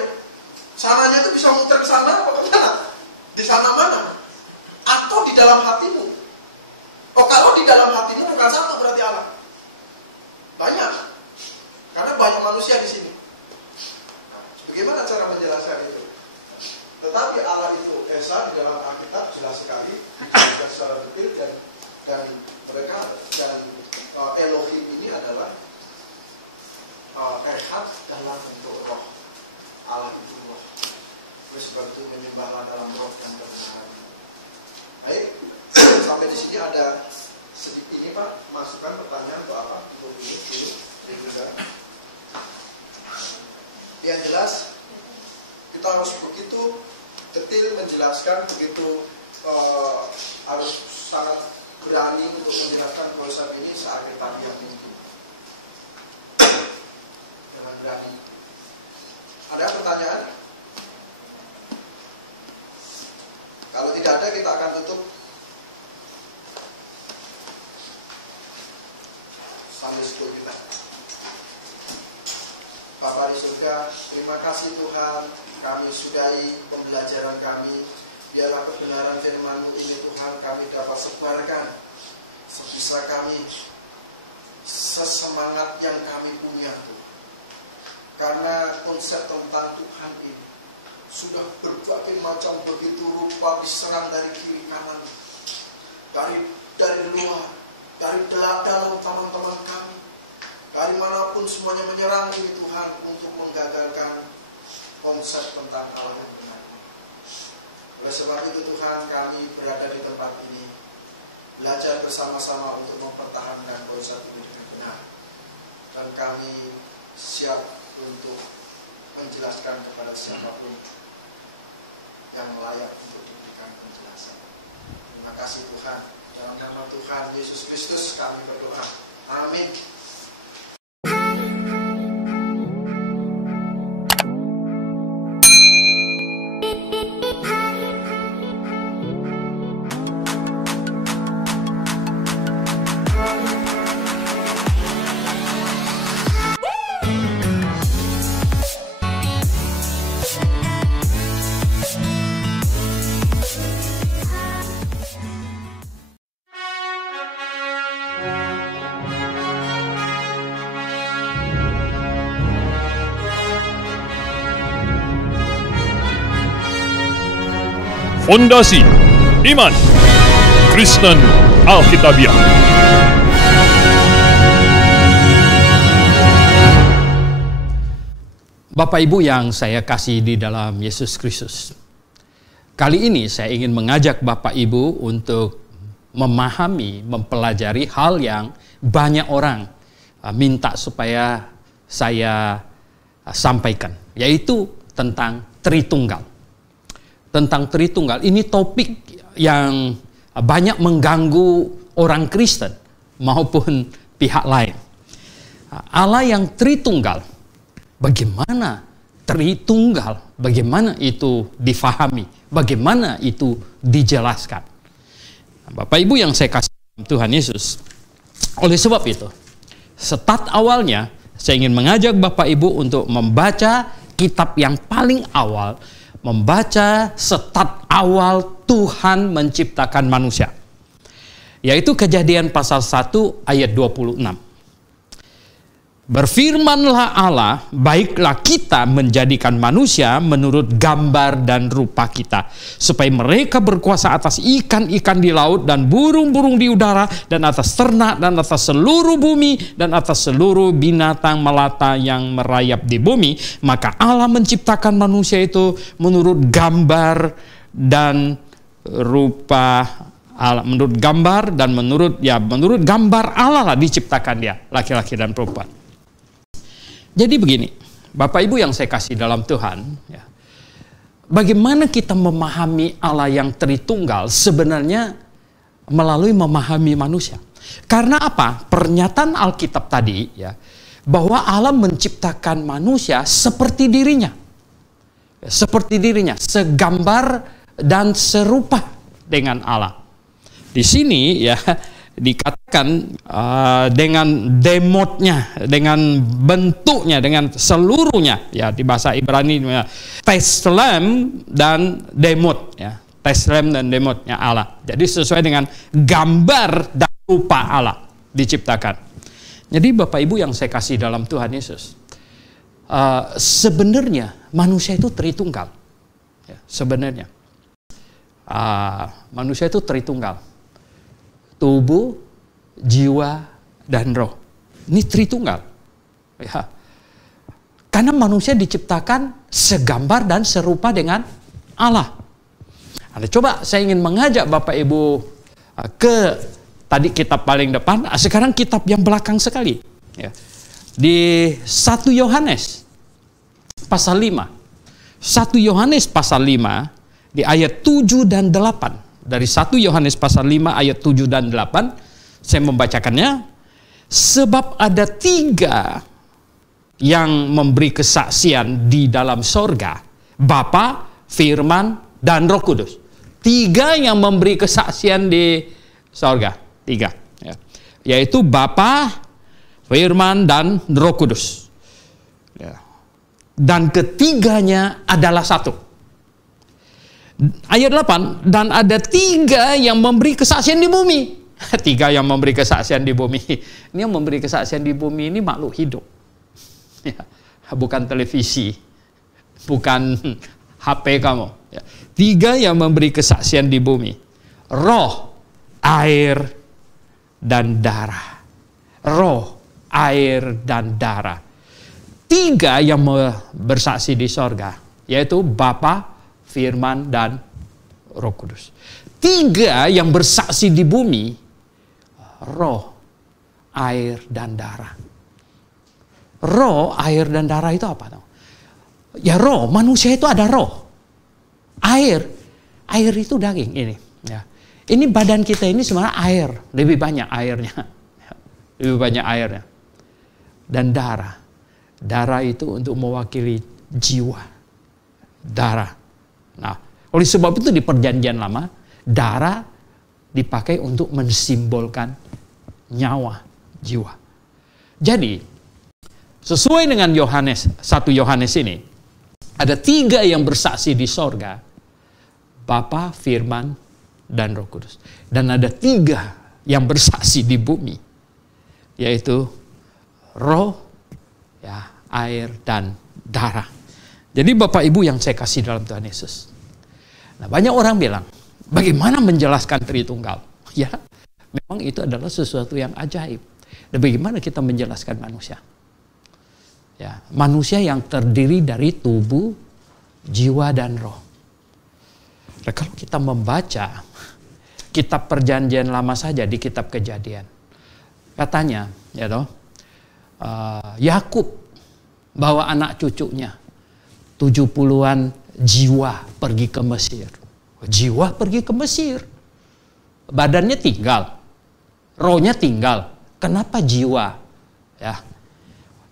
Sananya itu bisa muter ke sana apa ke mana? Di sana mana? Atau di dalam hatimu? Oh, kalau di dalam hatimu bukan 1 berarti Allah. Banyak. Karena banyak manusia di sini. Bagaimana cara menjelaskan itu? Tetapi Allah itu Esa di dalam Alkitab jelas sekali dijelaskan secara detail dan mereka dan Elohim ini adalah Echad dalam bentuk roh. Allah itu roh. Oleh sebab itu menyembahlah dalam roh dan kebenaran. Baik, sampai di sini ada sedikit ini Pak, masukan pertanyaan untuk apa? Untuk ini juga. Yang jelas kita harus begitu detail menjelaskan, begitu harus sangat berani untuk menjelaskan konsep ini sealkitabiah mungkin. Dengan berani. Ada pertanyaan? Kalau tidak ada kita akan tutup. menulis untuk kita. Bapa di surga, terima kasih Tuhan, kami sudahi pembelajaran kami. Biarlah kebenaran firman-Mu ini Tuhan kami dapat sebarkan sebisa kami, sesemangat yang kami punya Tuhan. Karena konsep tentang Tuhan ini sudah berbagai macam begitu rupa diserang dari kiri kanan, dari luar, dari dalam teman-teman kami, dari manapun semuanya menyerang ini Tuhan untuk menggagalkan konsep tentang Allah yang benar. Oleh sebab itu Tuhan, kami berada di tempat ini belajar bersama-sama untuk mempertahankan konsep ini dengan benar, dan kami siap untuk menjelaskan kepada siapapun yang layak untuk diberikan penjelasan. Terima kasih Tuhan. Dalam nama Tuhan Yesus Kristus kami berdoa. Amin. Fondasi Iman Kristen Alkitabiah. Bapak Ibu yang saya kasih di dalam Yesus Kristus, kali ini saya ingin mengajak Bapak Ibu untuk memahami, mempelajari hal yang banyak orang minta supaya saya sampaikan, yaitu tentang Tritunggal. Tentang Tritunggal, ini topik yang banyak mengganggu orang Kristen maupun pihak lain. Allah yang Tritunggal, bagaimana Tritunggal, bagaimana itu difahami, bagaimana itu dijelaskan. Bapak Ibu yang saya kasih Tuhan Yesus, oleh sebab itu, start awalnya saya ingin mengajak Bapak Ibu untuk membaca kitab yang paling awal, membaca start awal Tuhan menciptakan manusia, yaitu Kejadian pasal 1 ayat 26. Berfirmanlah Allah, baiklah kita menjadikan manusia menurut gambar dan rupa kita, supaya mereka berkuasa atas ikan-ikan di laut dan burung-burung di udara, dan atas ternak, dan atas seluruh bumi, dan atas seluruh binatang melata yang merayap di bumi. Maka Allah menciptakan manusia itu menurut gambar dan rupa Allah, menurut gambar dan menurut gambar Allah lah diciptakan dia, laki-laki dan perempuan. Jadi begini, Bapak Ibu yang saya kasih dalam Tuhan, ya, bagaimana kita memahami Allah yang Tritunggal sebenarnya melalui memahami manusia. Karena apa? Pernyataan Alkitab tadi, ya, bahwa Allah menciptakan manusia seperti dirinya, segambar dan serupa dengan Allah. Di sini ya dikatakan dengan demotnya, dengan bentuknya, dengan seluruhnya, ya di bahasa Ibrani teslem dan demot, ya teslem dan demotnya Allah. Jadi sesuai dengan gambar dan rupa Allah diciptakan. Jadi Bapak Ibu yang saya kasih dalam Tuhan Yesus, sebenarnya manusia itu Tritunggal, ya, sebenarnya manusia itu Tritunggal. Tubuh, jiwa, dan roh. Ini Tritunggal. Ya. Karena manusia diciptakan segambar dan serupa dengan Allah. Nah, coba saya ingin mengajak Bapak Ibu ke tadi kitab paling depan, sekarang kitab yang belakang sekali. Ya. Di 1 Yohanes pasal 5. 1 Yohanes pasal 5 di ayat 7 dan 8. Dari 1 Yohanes pasal 5 ayat 7 dan 8, saya membacakannya. Sebab ada 3 yang memberi kesaksian di dalam sorga, Bapa, Firman, dan Roh Kudus. 3 yang memberi kesaksian di sorga, 3. Ya. Yaitu Bapa, Firman, dan Roh Kudus. Ya. Dan ketiganya adalah satu. Ayat 8, dan ada 3 yang memberi kesaksian di bumi. 3 yang memberi kesaksian di bumi. Ini yang memberi kesaksian di bumi ini makhluk hidup. Ya. Bukan televisi, bukan HP kamu. Ya. 3 yang memberi kesaksian di bumi. Roh, air, dan darah. Roh, air, dan darah. 3 yang bersaksi di sorga, yaitu Bapa, Firman, dan Roh Kudus. 3 yang bersaksi di bumi, roh, air, dan darah. Roh, air, dan darah itu apa? Ya roh, manusia itu ada roh. Air itu daging ini. Ya. Ini badan kita ini sebenarnya air, lebih banyak airnya. Lebih banyak airnya. Dan darah itu untuk mewakili jiwa. Darah. Nah, oleh sebab itu di Perjanjian Lama, darah dipakai untuk mensimbolkan nyawa, jiwa. Jadi, sesuai dengan 1 Yohanes ini, ada 3 yang bersaksi di sorga, Bapa, Firman, dan Roh Kudus. Dan ada 3 yang bersaksi di bumi, yaitu roh, ya, air, dan darah. Jadi Bapak Ibu yang saya kasih dalam Tuhan Yesus. Nah, banyak orang bilang, bagaimana menjelaskan Tritunggal? Ya, memang itu adalah sesuatu yang ajaib. Dan bagaimana kita menjelaskan manusia? Ya, manusia yang terdiri dari tubuh, jiwa, dan roh. Nah, kalau kita membaca kitab Perjanjian Lama saja di kitab Kejadian, katanya, ya toh, Yakub bawa anak cucunya, 70-an jiwa pergi ke Mesir. Jiwa pergi ke Mesir. Badannya tinggal. Rohnya tinggal. Kenapa jiwa? Ya.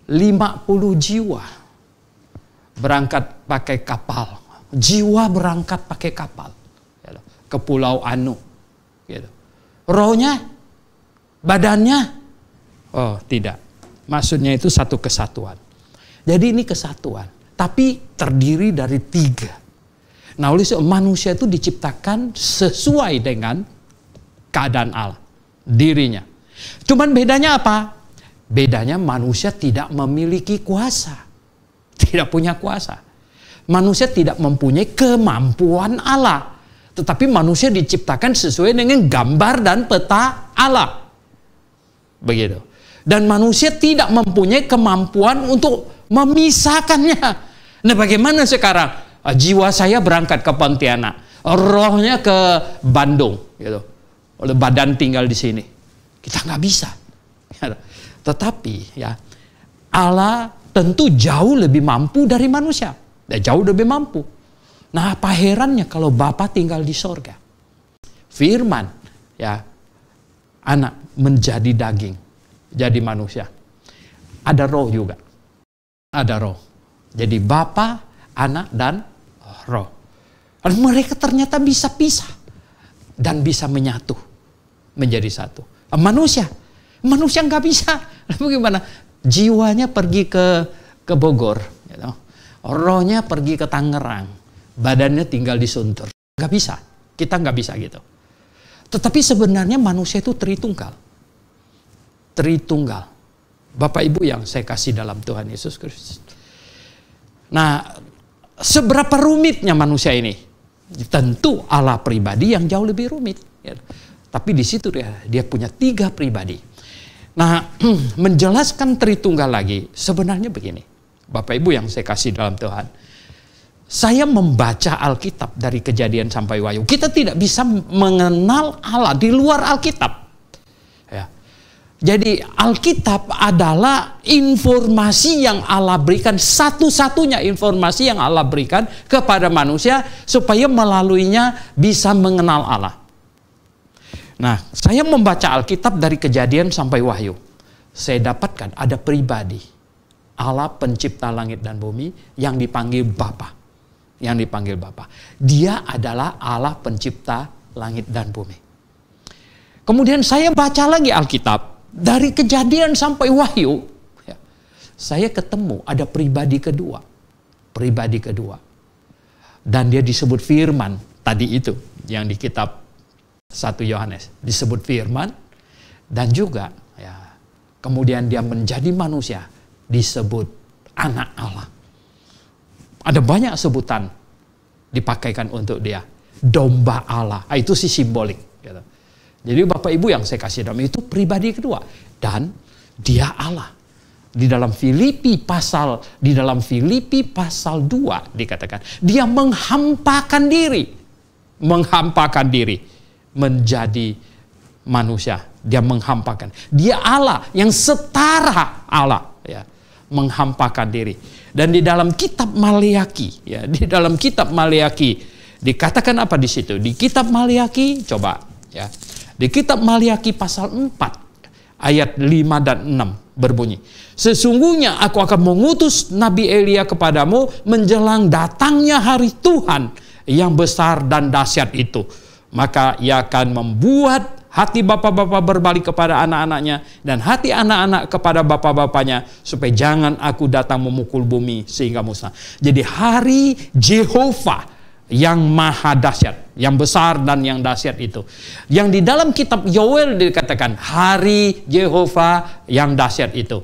50 jiwa berangkat pakai kapal. Jiwa berangkat pakai kapal. Ke Pulau Anu. Gitu. Rohnya? Badannya? Oh, tidak. Maksudnya itu satu kesatuan. Jadi ini kesatuan. Tapi terdiri dari 3. Nah, oleh sebab manusia itu diciptakan sesuai dengan keadaan Allah, dirinya. Cuman bedanya apa? Bedanya manusia tidak memiliki kuasa. Tidak punya kuasa. Manusia tidak mempunyai kemampuan Allah. Tetapi manusia diciptakan sesuai dengan gambar dan peta Allah. Begitu. Dan manusia tidak mempunyai kemampuan untuk memisahkannya. Nah, bagaimana sekarang? Jiwa saya berangkat ke Pontianak, rohnya ke Bandung, gitu. Oleh badan tinggal di sini. Kita nggak bisa. Tetapi ya, Allah tentu jauh lebih mampu dari manusia. Jauh lebih mampu. Nah, apa herannya kalau Bapa tinggal di sorga? Firman, ya, anak menjadi daging, jadi manusia. Ada roh juga. Ada roh. Jadi Bapa, Anak, dan Roh. Dan mereka ternyata bisa pisah dan bisa menyatu menjadi satu. Manusia nggak bisa. Bagaimana? Jiwanya pergi ke Bogor, gitu. Rohnya pergi ke Tangerang, badannya tinggal di Sunter. Nggak bisa. Kita nggak bisa gitu. Tetapi sebenarnya manusia itu Tritunggal. Tritunggal. Bapak Ibu yang saya kasih dalam Tuhan Yesus Kristus. Nah, seberapa rumitnya manusia ini? Tentu Allah pribadi yang jauh lebih rumit. Ya. Tapi di situ dia punya 3 pribadi. Nah, menjelaskan Tritunggal lagi, sebenarnya begini. Bapak Ibu yang saya kasih dalam Tuhan. Saya membaca Alkitab dari Kejadian sampai Wahyu. Kita tidak bisa mengenal Allah di luar Alkitab. Ya. Jadi Alkitab adalah informasi yang Allah berikan, satu-satunya informasi yang Allah berikan kepada manusia supaya melaluinya bisa mengenal Allah. Nah, saya membaca Alkitab dari Kejadian sampai Wahyu. Saya dapatkan ada pribadi Allah pencipta langit dan bumi yang dipanggil Bapa. Yang dipanggil Bapa. Dia adalah Allah pencipta langit dan bumi. Kemudian saya baca lagi Alkitab dari Kejadian sampai Wahyu, ya, saya ketemu ada pribadi kedua. Pribadi kedua. Dan dia disebut Firman. Tadi itu yang di kitab 1 Yohanes. Disebut Firman. Dan juga ya, kemudian dia menjadi manusia. Disebut Anak Allah. Ada banyak sebutan dipakaikan untuk dia. Domba Allah. Itu sih simbolik. Gitu. Jadi Bapak Ibu yang saya kasih dalam itu pribadi kedua. Dan dia Allah. Di dalam Filipi pasal 2 dikatakan. Dia menghampakan diri. Menghampakan diri. Menjadi manusia. Dia menghampakan. Dia Allah yang setara Allah. Ya. Menghampakan diri. Dan di dalam kitab Maleaki, ya, di dalam kitab Maleaki dikatakan apa di situ? Di kitab Maleaki, coba ya. Di kitab Maleaki pasal 4 ayat 5 dan 6 berbunyi, sesungguhnya aku akan mengutus Nabi Elia kepadamu menjelang datangnya hari Tuhan yang besar dan dahsyat itu. Maka ia akan membuat hati bapak-bapak berbalik kepada anak-anaknya dan hati anak-anak kepada bapak-bapaknya supaya jangan aku datang memukul bumi sehingga musnah. Jadi hari Jehovah yang maha dahsyat, yang besar dan yang dahsyat itu. Yang di dalam kitab Yoel dikatakan hari Jehovah yang dahsyat itu.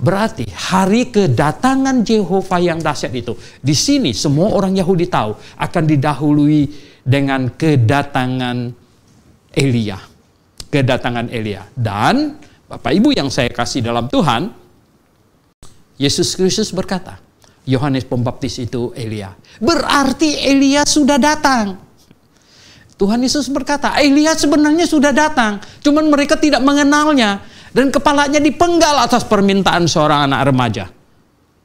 Berarti hari kedatangan Jehovah yang dahsyat itu. Di sini semua orang Yahudi tahu akan didahului dengan kedatangan Elia. Kedatangan Elia. Dan Bapak Ibu yang saya kasih dalam Tuhan, Yesus Kristus berkata, Yohanes Pembaptis itu Elia. Berarti Elia sudah datang. Tuhan Yesus berkata, Elia sebenarnya sudah datang. Cuman mereka tidak mengenalnya. Dan kepalanya dipenggal atas permintaan seorang anak remaja.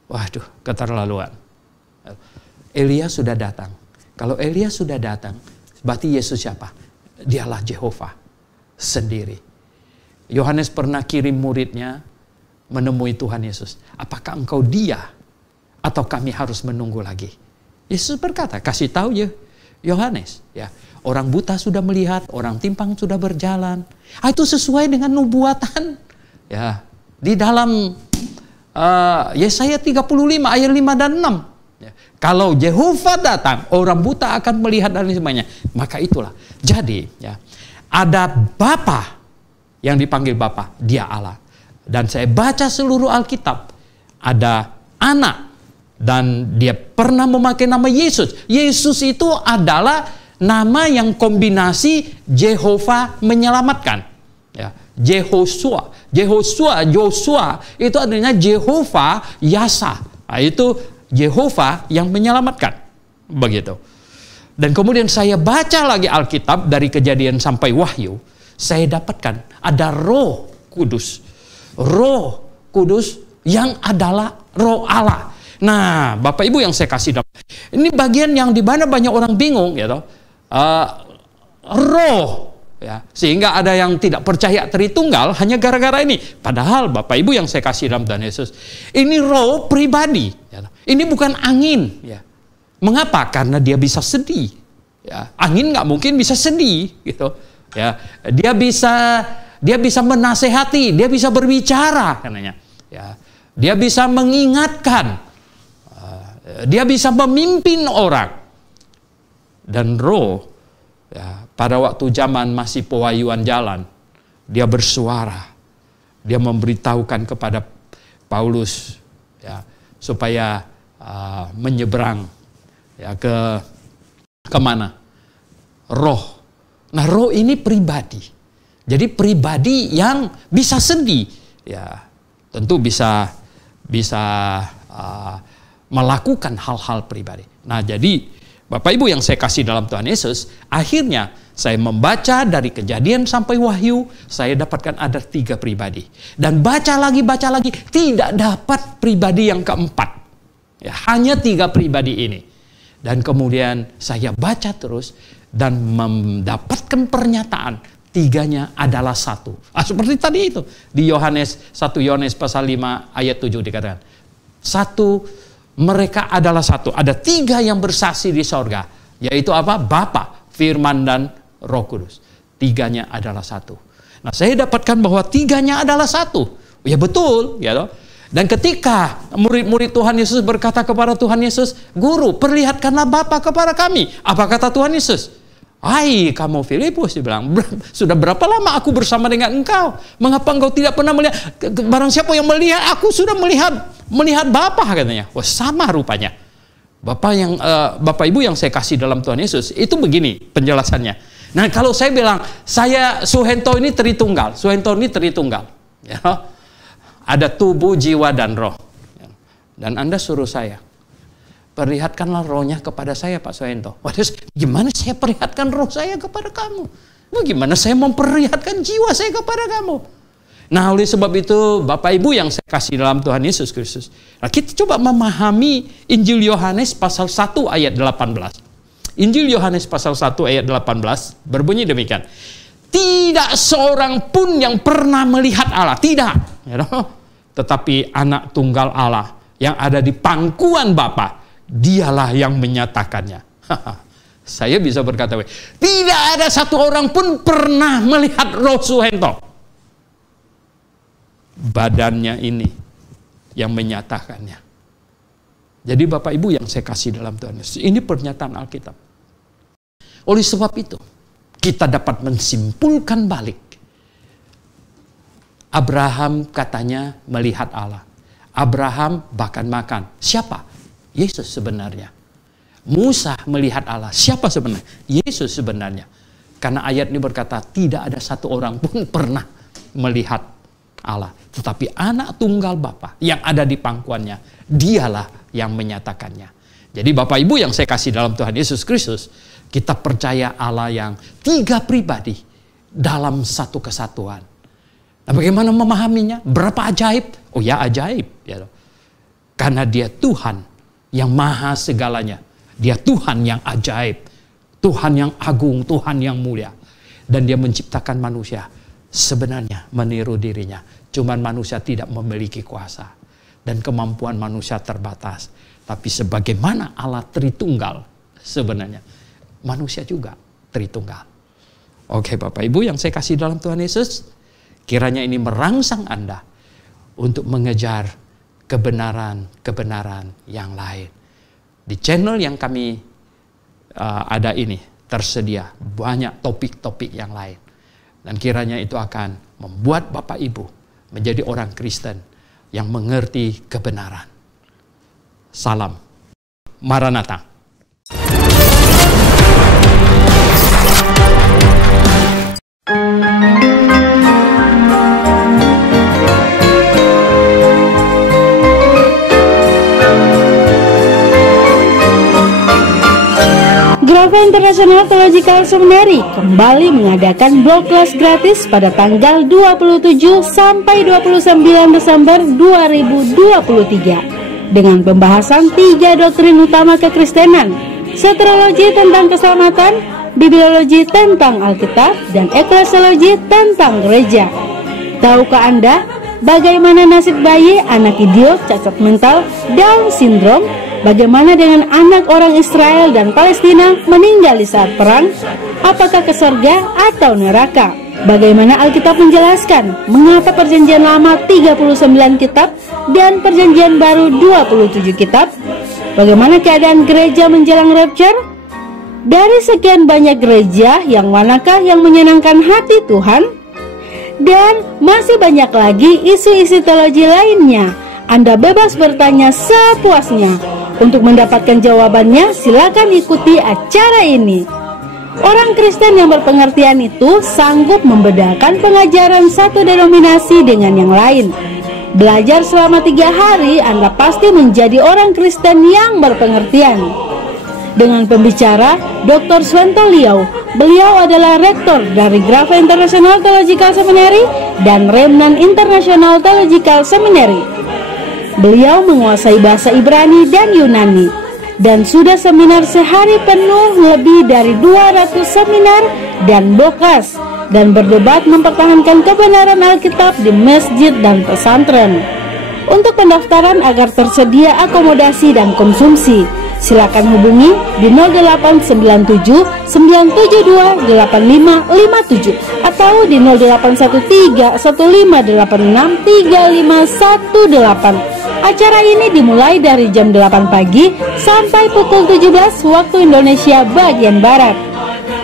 Waduh, keterlaluan. Elia sudah datang. Kalau Elia sudah datang, berarti Yesus siapa? Dialah Jehovah sendiri. Yohanes pernah kirim muridnya menemui Tuhan Yesus. Apakah engkau dia? Atau kami harus menunggu lagi? Yesus berkata, kasih tahu ya Yohanes. Ya, orang buta sudah melihat, orang timpang sudah berjalan. Itu sesuai dengan nubuatan. Ya, di dalam Yesaya 35 ayat 5 dan 6. Ya, kalau Jehovah datang, orang buta akan melihat dan semuanya. Maka itulah. Jadi, ya, ada Bapa yang dipanggil Bapa, dia Allah. Dan saya baca seluruh Alkitab, ada Anak. Dan dia pernah memakai nama Yesus. Yesus itu adalah nama yang kombinasi Jehovah menyelamatkan. Ya, Jehoshua itu artinya Jehovah Yasa. Nah, itu Jehovah yang menyelamatkan. Begitu. Dan kemudian saya baca lagi Alkitab dari Kejadian sampai Wahyu. Saya dapatkan ada Roh Kudus. Roh Kudus yang adalah Roh Allah. Nah, Bapak Ibu yang saya kasih dalam. Ini bagian yang di mana banyak orang bingung, gitu. Roh, ya, sehingga ada yang tidak percaya Tritunggal hanya gara-gara ini. Padahal Bapak Ibu yang saya kasih dalam Tuhan Yesus, ini roh pribadi. Ya. Ini bukan angin. Ya. Mengapa? Karena dia bisa sedih. Ya. Angin nggak mungkin bisa sedih, gitu. Ya. Dia bisa menasehati, dia bisa berbicara, katanya. Ya. Dia bisa mengingatkan. Dia bisa memimpin orang. Dan roh, ya, pada waktu zaman masih pewahyuan jalan, dia bersuara. Dia memberitahukan kepada Paulus, ya, supaya menyeberang, ya, ke mana? Roh. Nah, roh ini pribadi. Jadi pribadi yang bisa sedih, ya, tentu bisa melakukan hal-hal pribadi. Nah, jadi Bapak Ibu yang saya kasih dalam Tuhan Yesus, akhirnya saya membaca dari Kejadian sampai Wahyu, saya dapatkan ada 3 pribadi. Dan baca lagi, tidak dapat pribadi yang keempat. Ya, hanya 3 pribadi ini. Dan kemudian saya baca terus dan mendapatkan pernyataan 3-nya adalah satu. Seperti tadi itu di Yohanes 1 Yohanes pasal 5 ayat 7 dikatakan. Satu, mereka adalah satu. Ada 3 yang bersaksi di sorga. Yaitu apa? Bapa, Firman, dan Roh Kudus. 3-nya adalah satu. Nah, saya dapatkan bahwa tiganya adalah satu. Ya betul, ya toh. Dan ketika murid-murid Tuhan Yesus berkata kepada Tuhan Yesus, Guru, perlihatkanlah Bapa kepada kami. Apa kata Tuhan Yesus? Hai kamu Filipus, dia bilang, sudah berapa lama aku bersama dengan engkau? Mengapa engkau tidak pernah melihat? Barang siapa yang melihat, aku sudah melihat Bapa, katanya. Wah, sama rupanya. Bapak Ibu yang saya kasih dalam Tuhan Yesus, itu begini penjelasannya. Nah, kalau saya bilang, saya Suhento ini Tritunggal. Suhento ini Tritunggal. Ya. Ada tubuh, jiwa, dan roh. Dan Anda suruh saya, perlihatkanlah rohnya kepada saya, Pak Suhento. Waduh, gimana saya perlihatkan roh saya kepada kamu? Bagaimana saya memperlihatkan jiwa saya kepada kamu? Nah, oleh sebab itu, Bapak Ibu yang saya kasih dalam Tuhan Yesus Kristus. Nah, kita coba memahami Injil Yohanes pasal 1 ayat 18. Injil Yohanes pasal 1 ayat 18 berbunyi demikian. Tidak seorang pun yang pernah melihat Allah. Tidak. Ya, tetapi anak tunggal Allah yang ada di pangkuan Bapa, dialah yang menyatakannya. Saya bisa berkata, tidak ada satu orang pun pernah melihat roh Suhento. Badannya ini yang menyatakannya. Jadi Bapak Ibu yang saya kasih dalam Tuhan Yesus, ini pernyataan Alkitab. Oleh sebab itu, kita dapat mensimpulkan balik. Abraham katanya melihat Allah. Abraham bahkan makan. Siapa? Yesus sebenarnya. Musa melihat Allah. Siapa sebenarnya? Yesus sebenarnya. Karena ayat ini berkata, tidak ada satu orang pun pernah melihat Allah. Tetapi anak tunggal Bapa yang ada di pangkuannya, dialah yang menyatakannya. Jadi Bapak Ibu yang saya kasih dalam Tuhan Yesus Kristus, kita percaya Allah yang tiga pribadi dalam satu kesatuan. Nah, bagaimana memahaminya? Berapa ajaib? Oh ya, ajaib. Ya. Karena dia Tuhan yang maha segalanya. Dia Tuhan yang ajaib. Tuhan yang agung, Tuhan yang mulia. Dan dia menciptakan manusia. Sebenarnya meniru dirinya. Cuman manusia tidak memiliki kuasa. Dan kemampuan manusia terbatas. Tapi sebagaimana Allah Tritunggal sebenarnya, manusia juga Tritunggal. Oke Bapak Ibu yang saya kasih dalam Tuhan Yesus, kiranya ini merangsang Anda untuk mengejar kebenaran-kebenaran yang lain. Di channel yang kami ada ini tersedia banyak topik-topik yang lain. Dan kiranya itu akan membuat Bapak Ibu menjadi orang Kristen yang mengerti kebenaran. Salam Maranatha. Grafa International Theological Seminary kembali mengadakan blog kelas gratis pada tanggal 27 sampai 29 Desember 2023 dengan pembahasan 3 doktrin utama kekristenan, soteriologi tentang keselamatan, bibliologi tentang Alkitab, dan eklesiologi tentang gereja. Tahukah Anda bagaimana nasib bayi, anak idiot, cacat mental, Down syndrome? Bagaimana dengan anak orang Israel dan Palestina meninggal di saat perang? Apakah ke surga atau neraka? Bagaimana Alkitab menjelaskan mengapa perjanjian lama 39 kitab dan perjanjian baru 27 kitab? Bagaimana keadaan gereja menjelang rapture? Dari sekian banyak gereja, yang manakah yang menyenangkan hati Tuhan? Dan masih banyak lagi isu-isu teologi lainnya. Anda bebas bertanya sepuasnya. Untuk mendapatkan jawabannya, silakan ikuti acara ini. Orang Kristen yang berpengertian itu sanggup membedakan pengajaran satu denominasi dengan yang lain. Belajar selama 3 hari, Anda pasti menjadi orang Kristen yang berpengertian. Dengan pembicara Dr. Swento Liau, beliau adalah rektor dari Grafa International Theological Seminary dan Remnant International Theological Seminary. Beliau menguasai bahasa Ibrani dan Yunani dan sudah seminar sehari penuh lebih dari 200 seminar dan bokas dan berdebat mempertahankan kebenaran Alkitab di masjid dan pesantren. Untuk pendaftaran agar tersedia akomodasi dan konsumsi, Silakan hubungi di 0897 972 8557 atau di 0813 1586 3518. Acara ini dimulai dari jam 8 pagi sampai pukul 17 waktu Indonesia bagian Barat.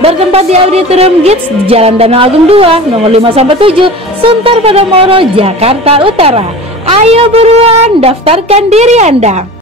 Bertempat di Auditorium Gids di Jalan Danau Agung 2, nomor 5-7, Sunter Podomoro, Jakarta Utara. Ayo buruan daftarkan diri Anda.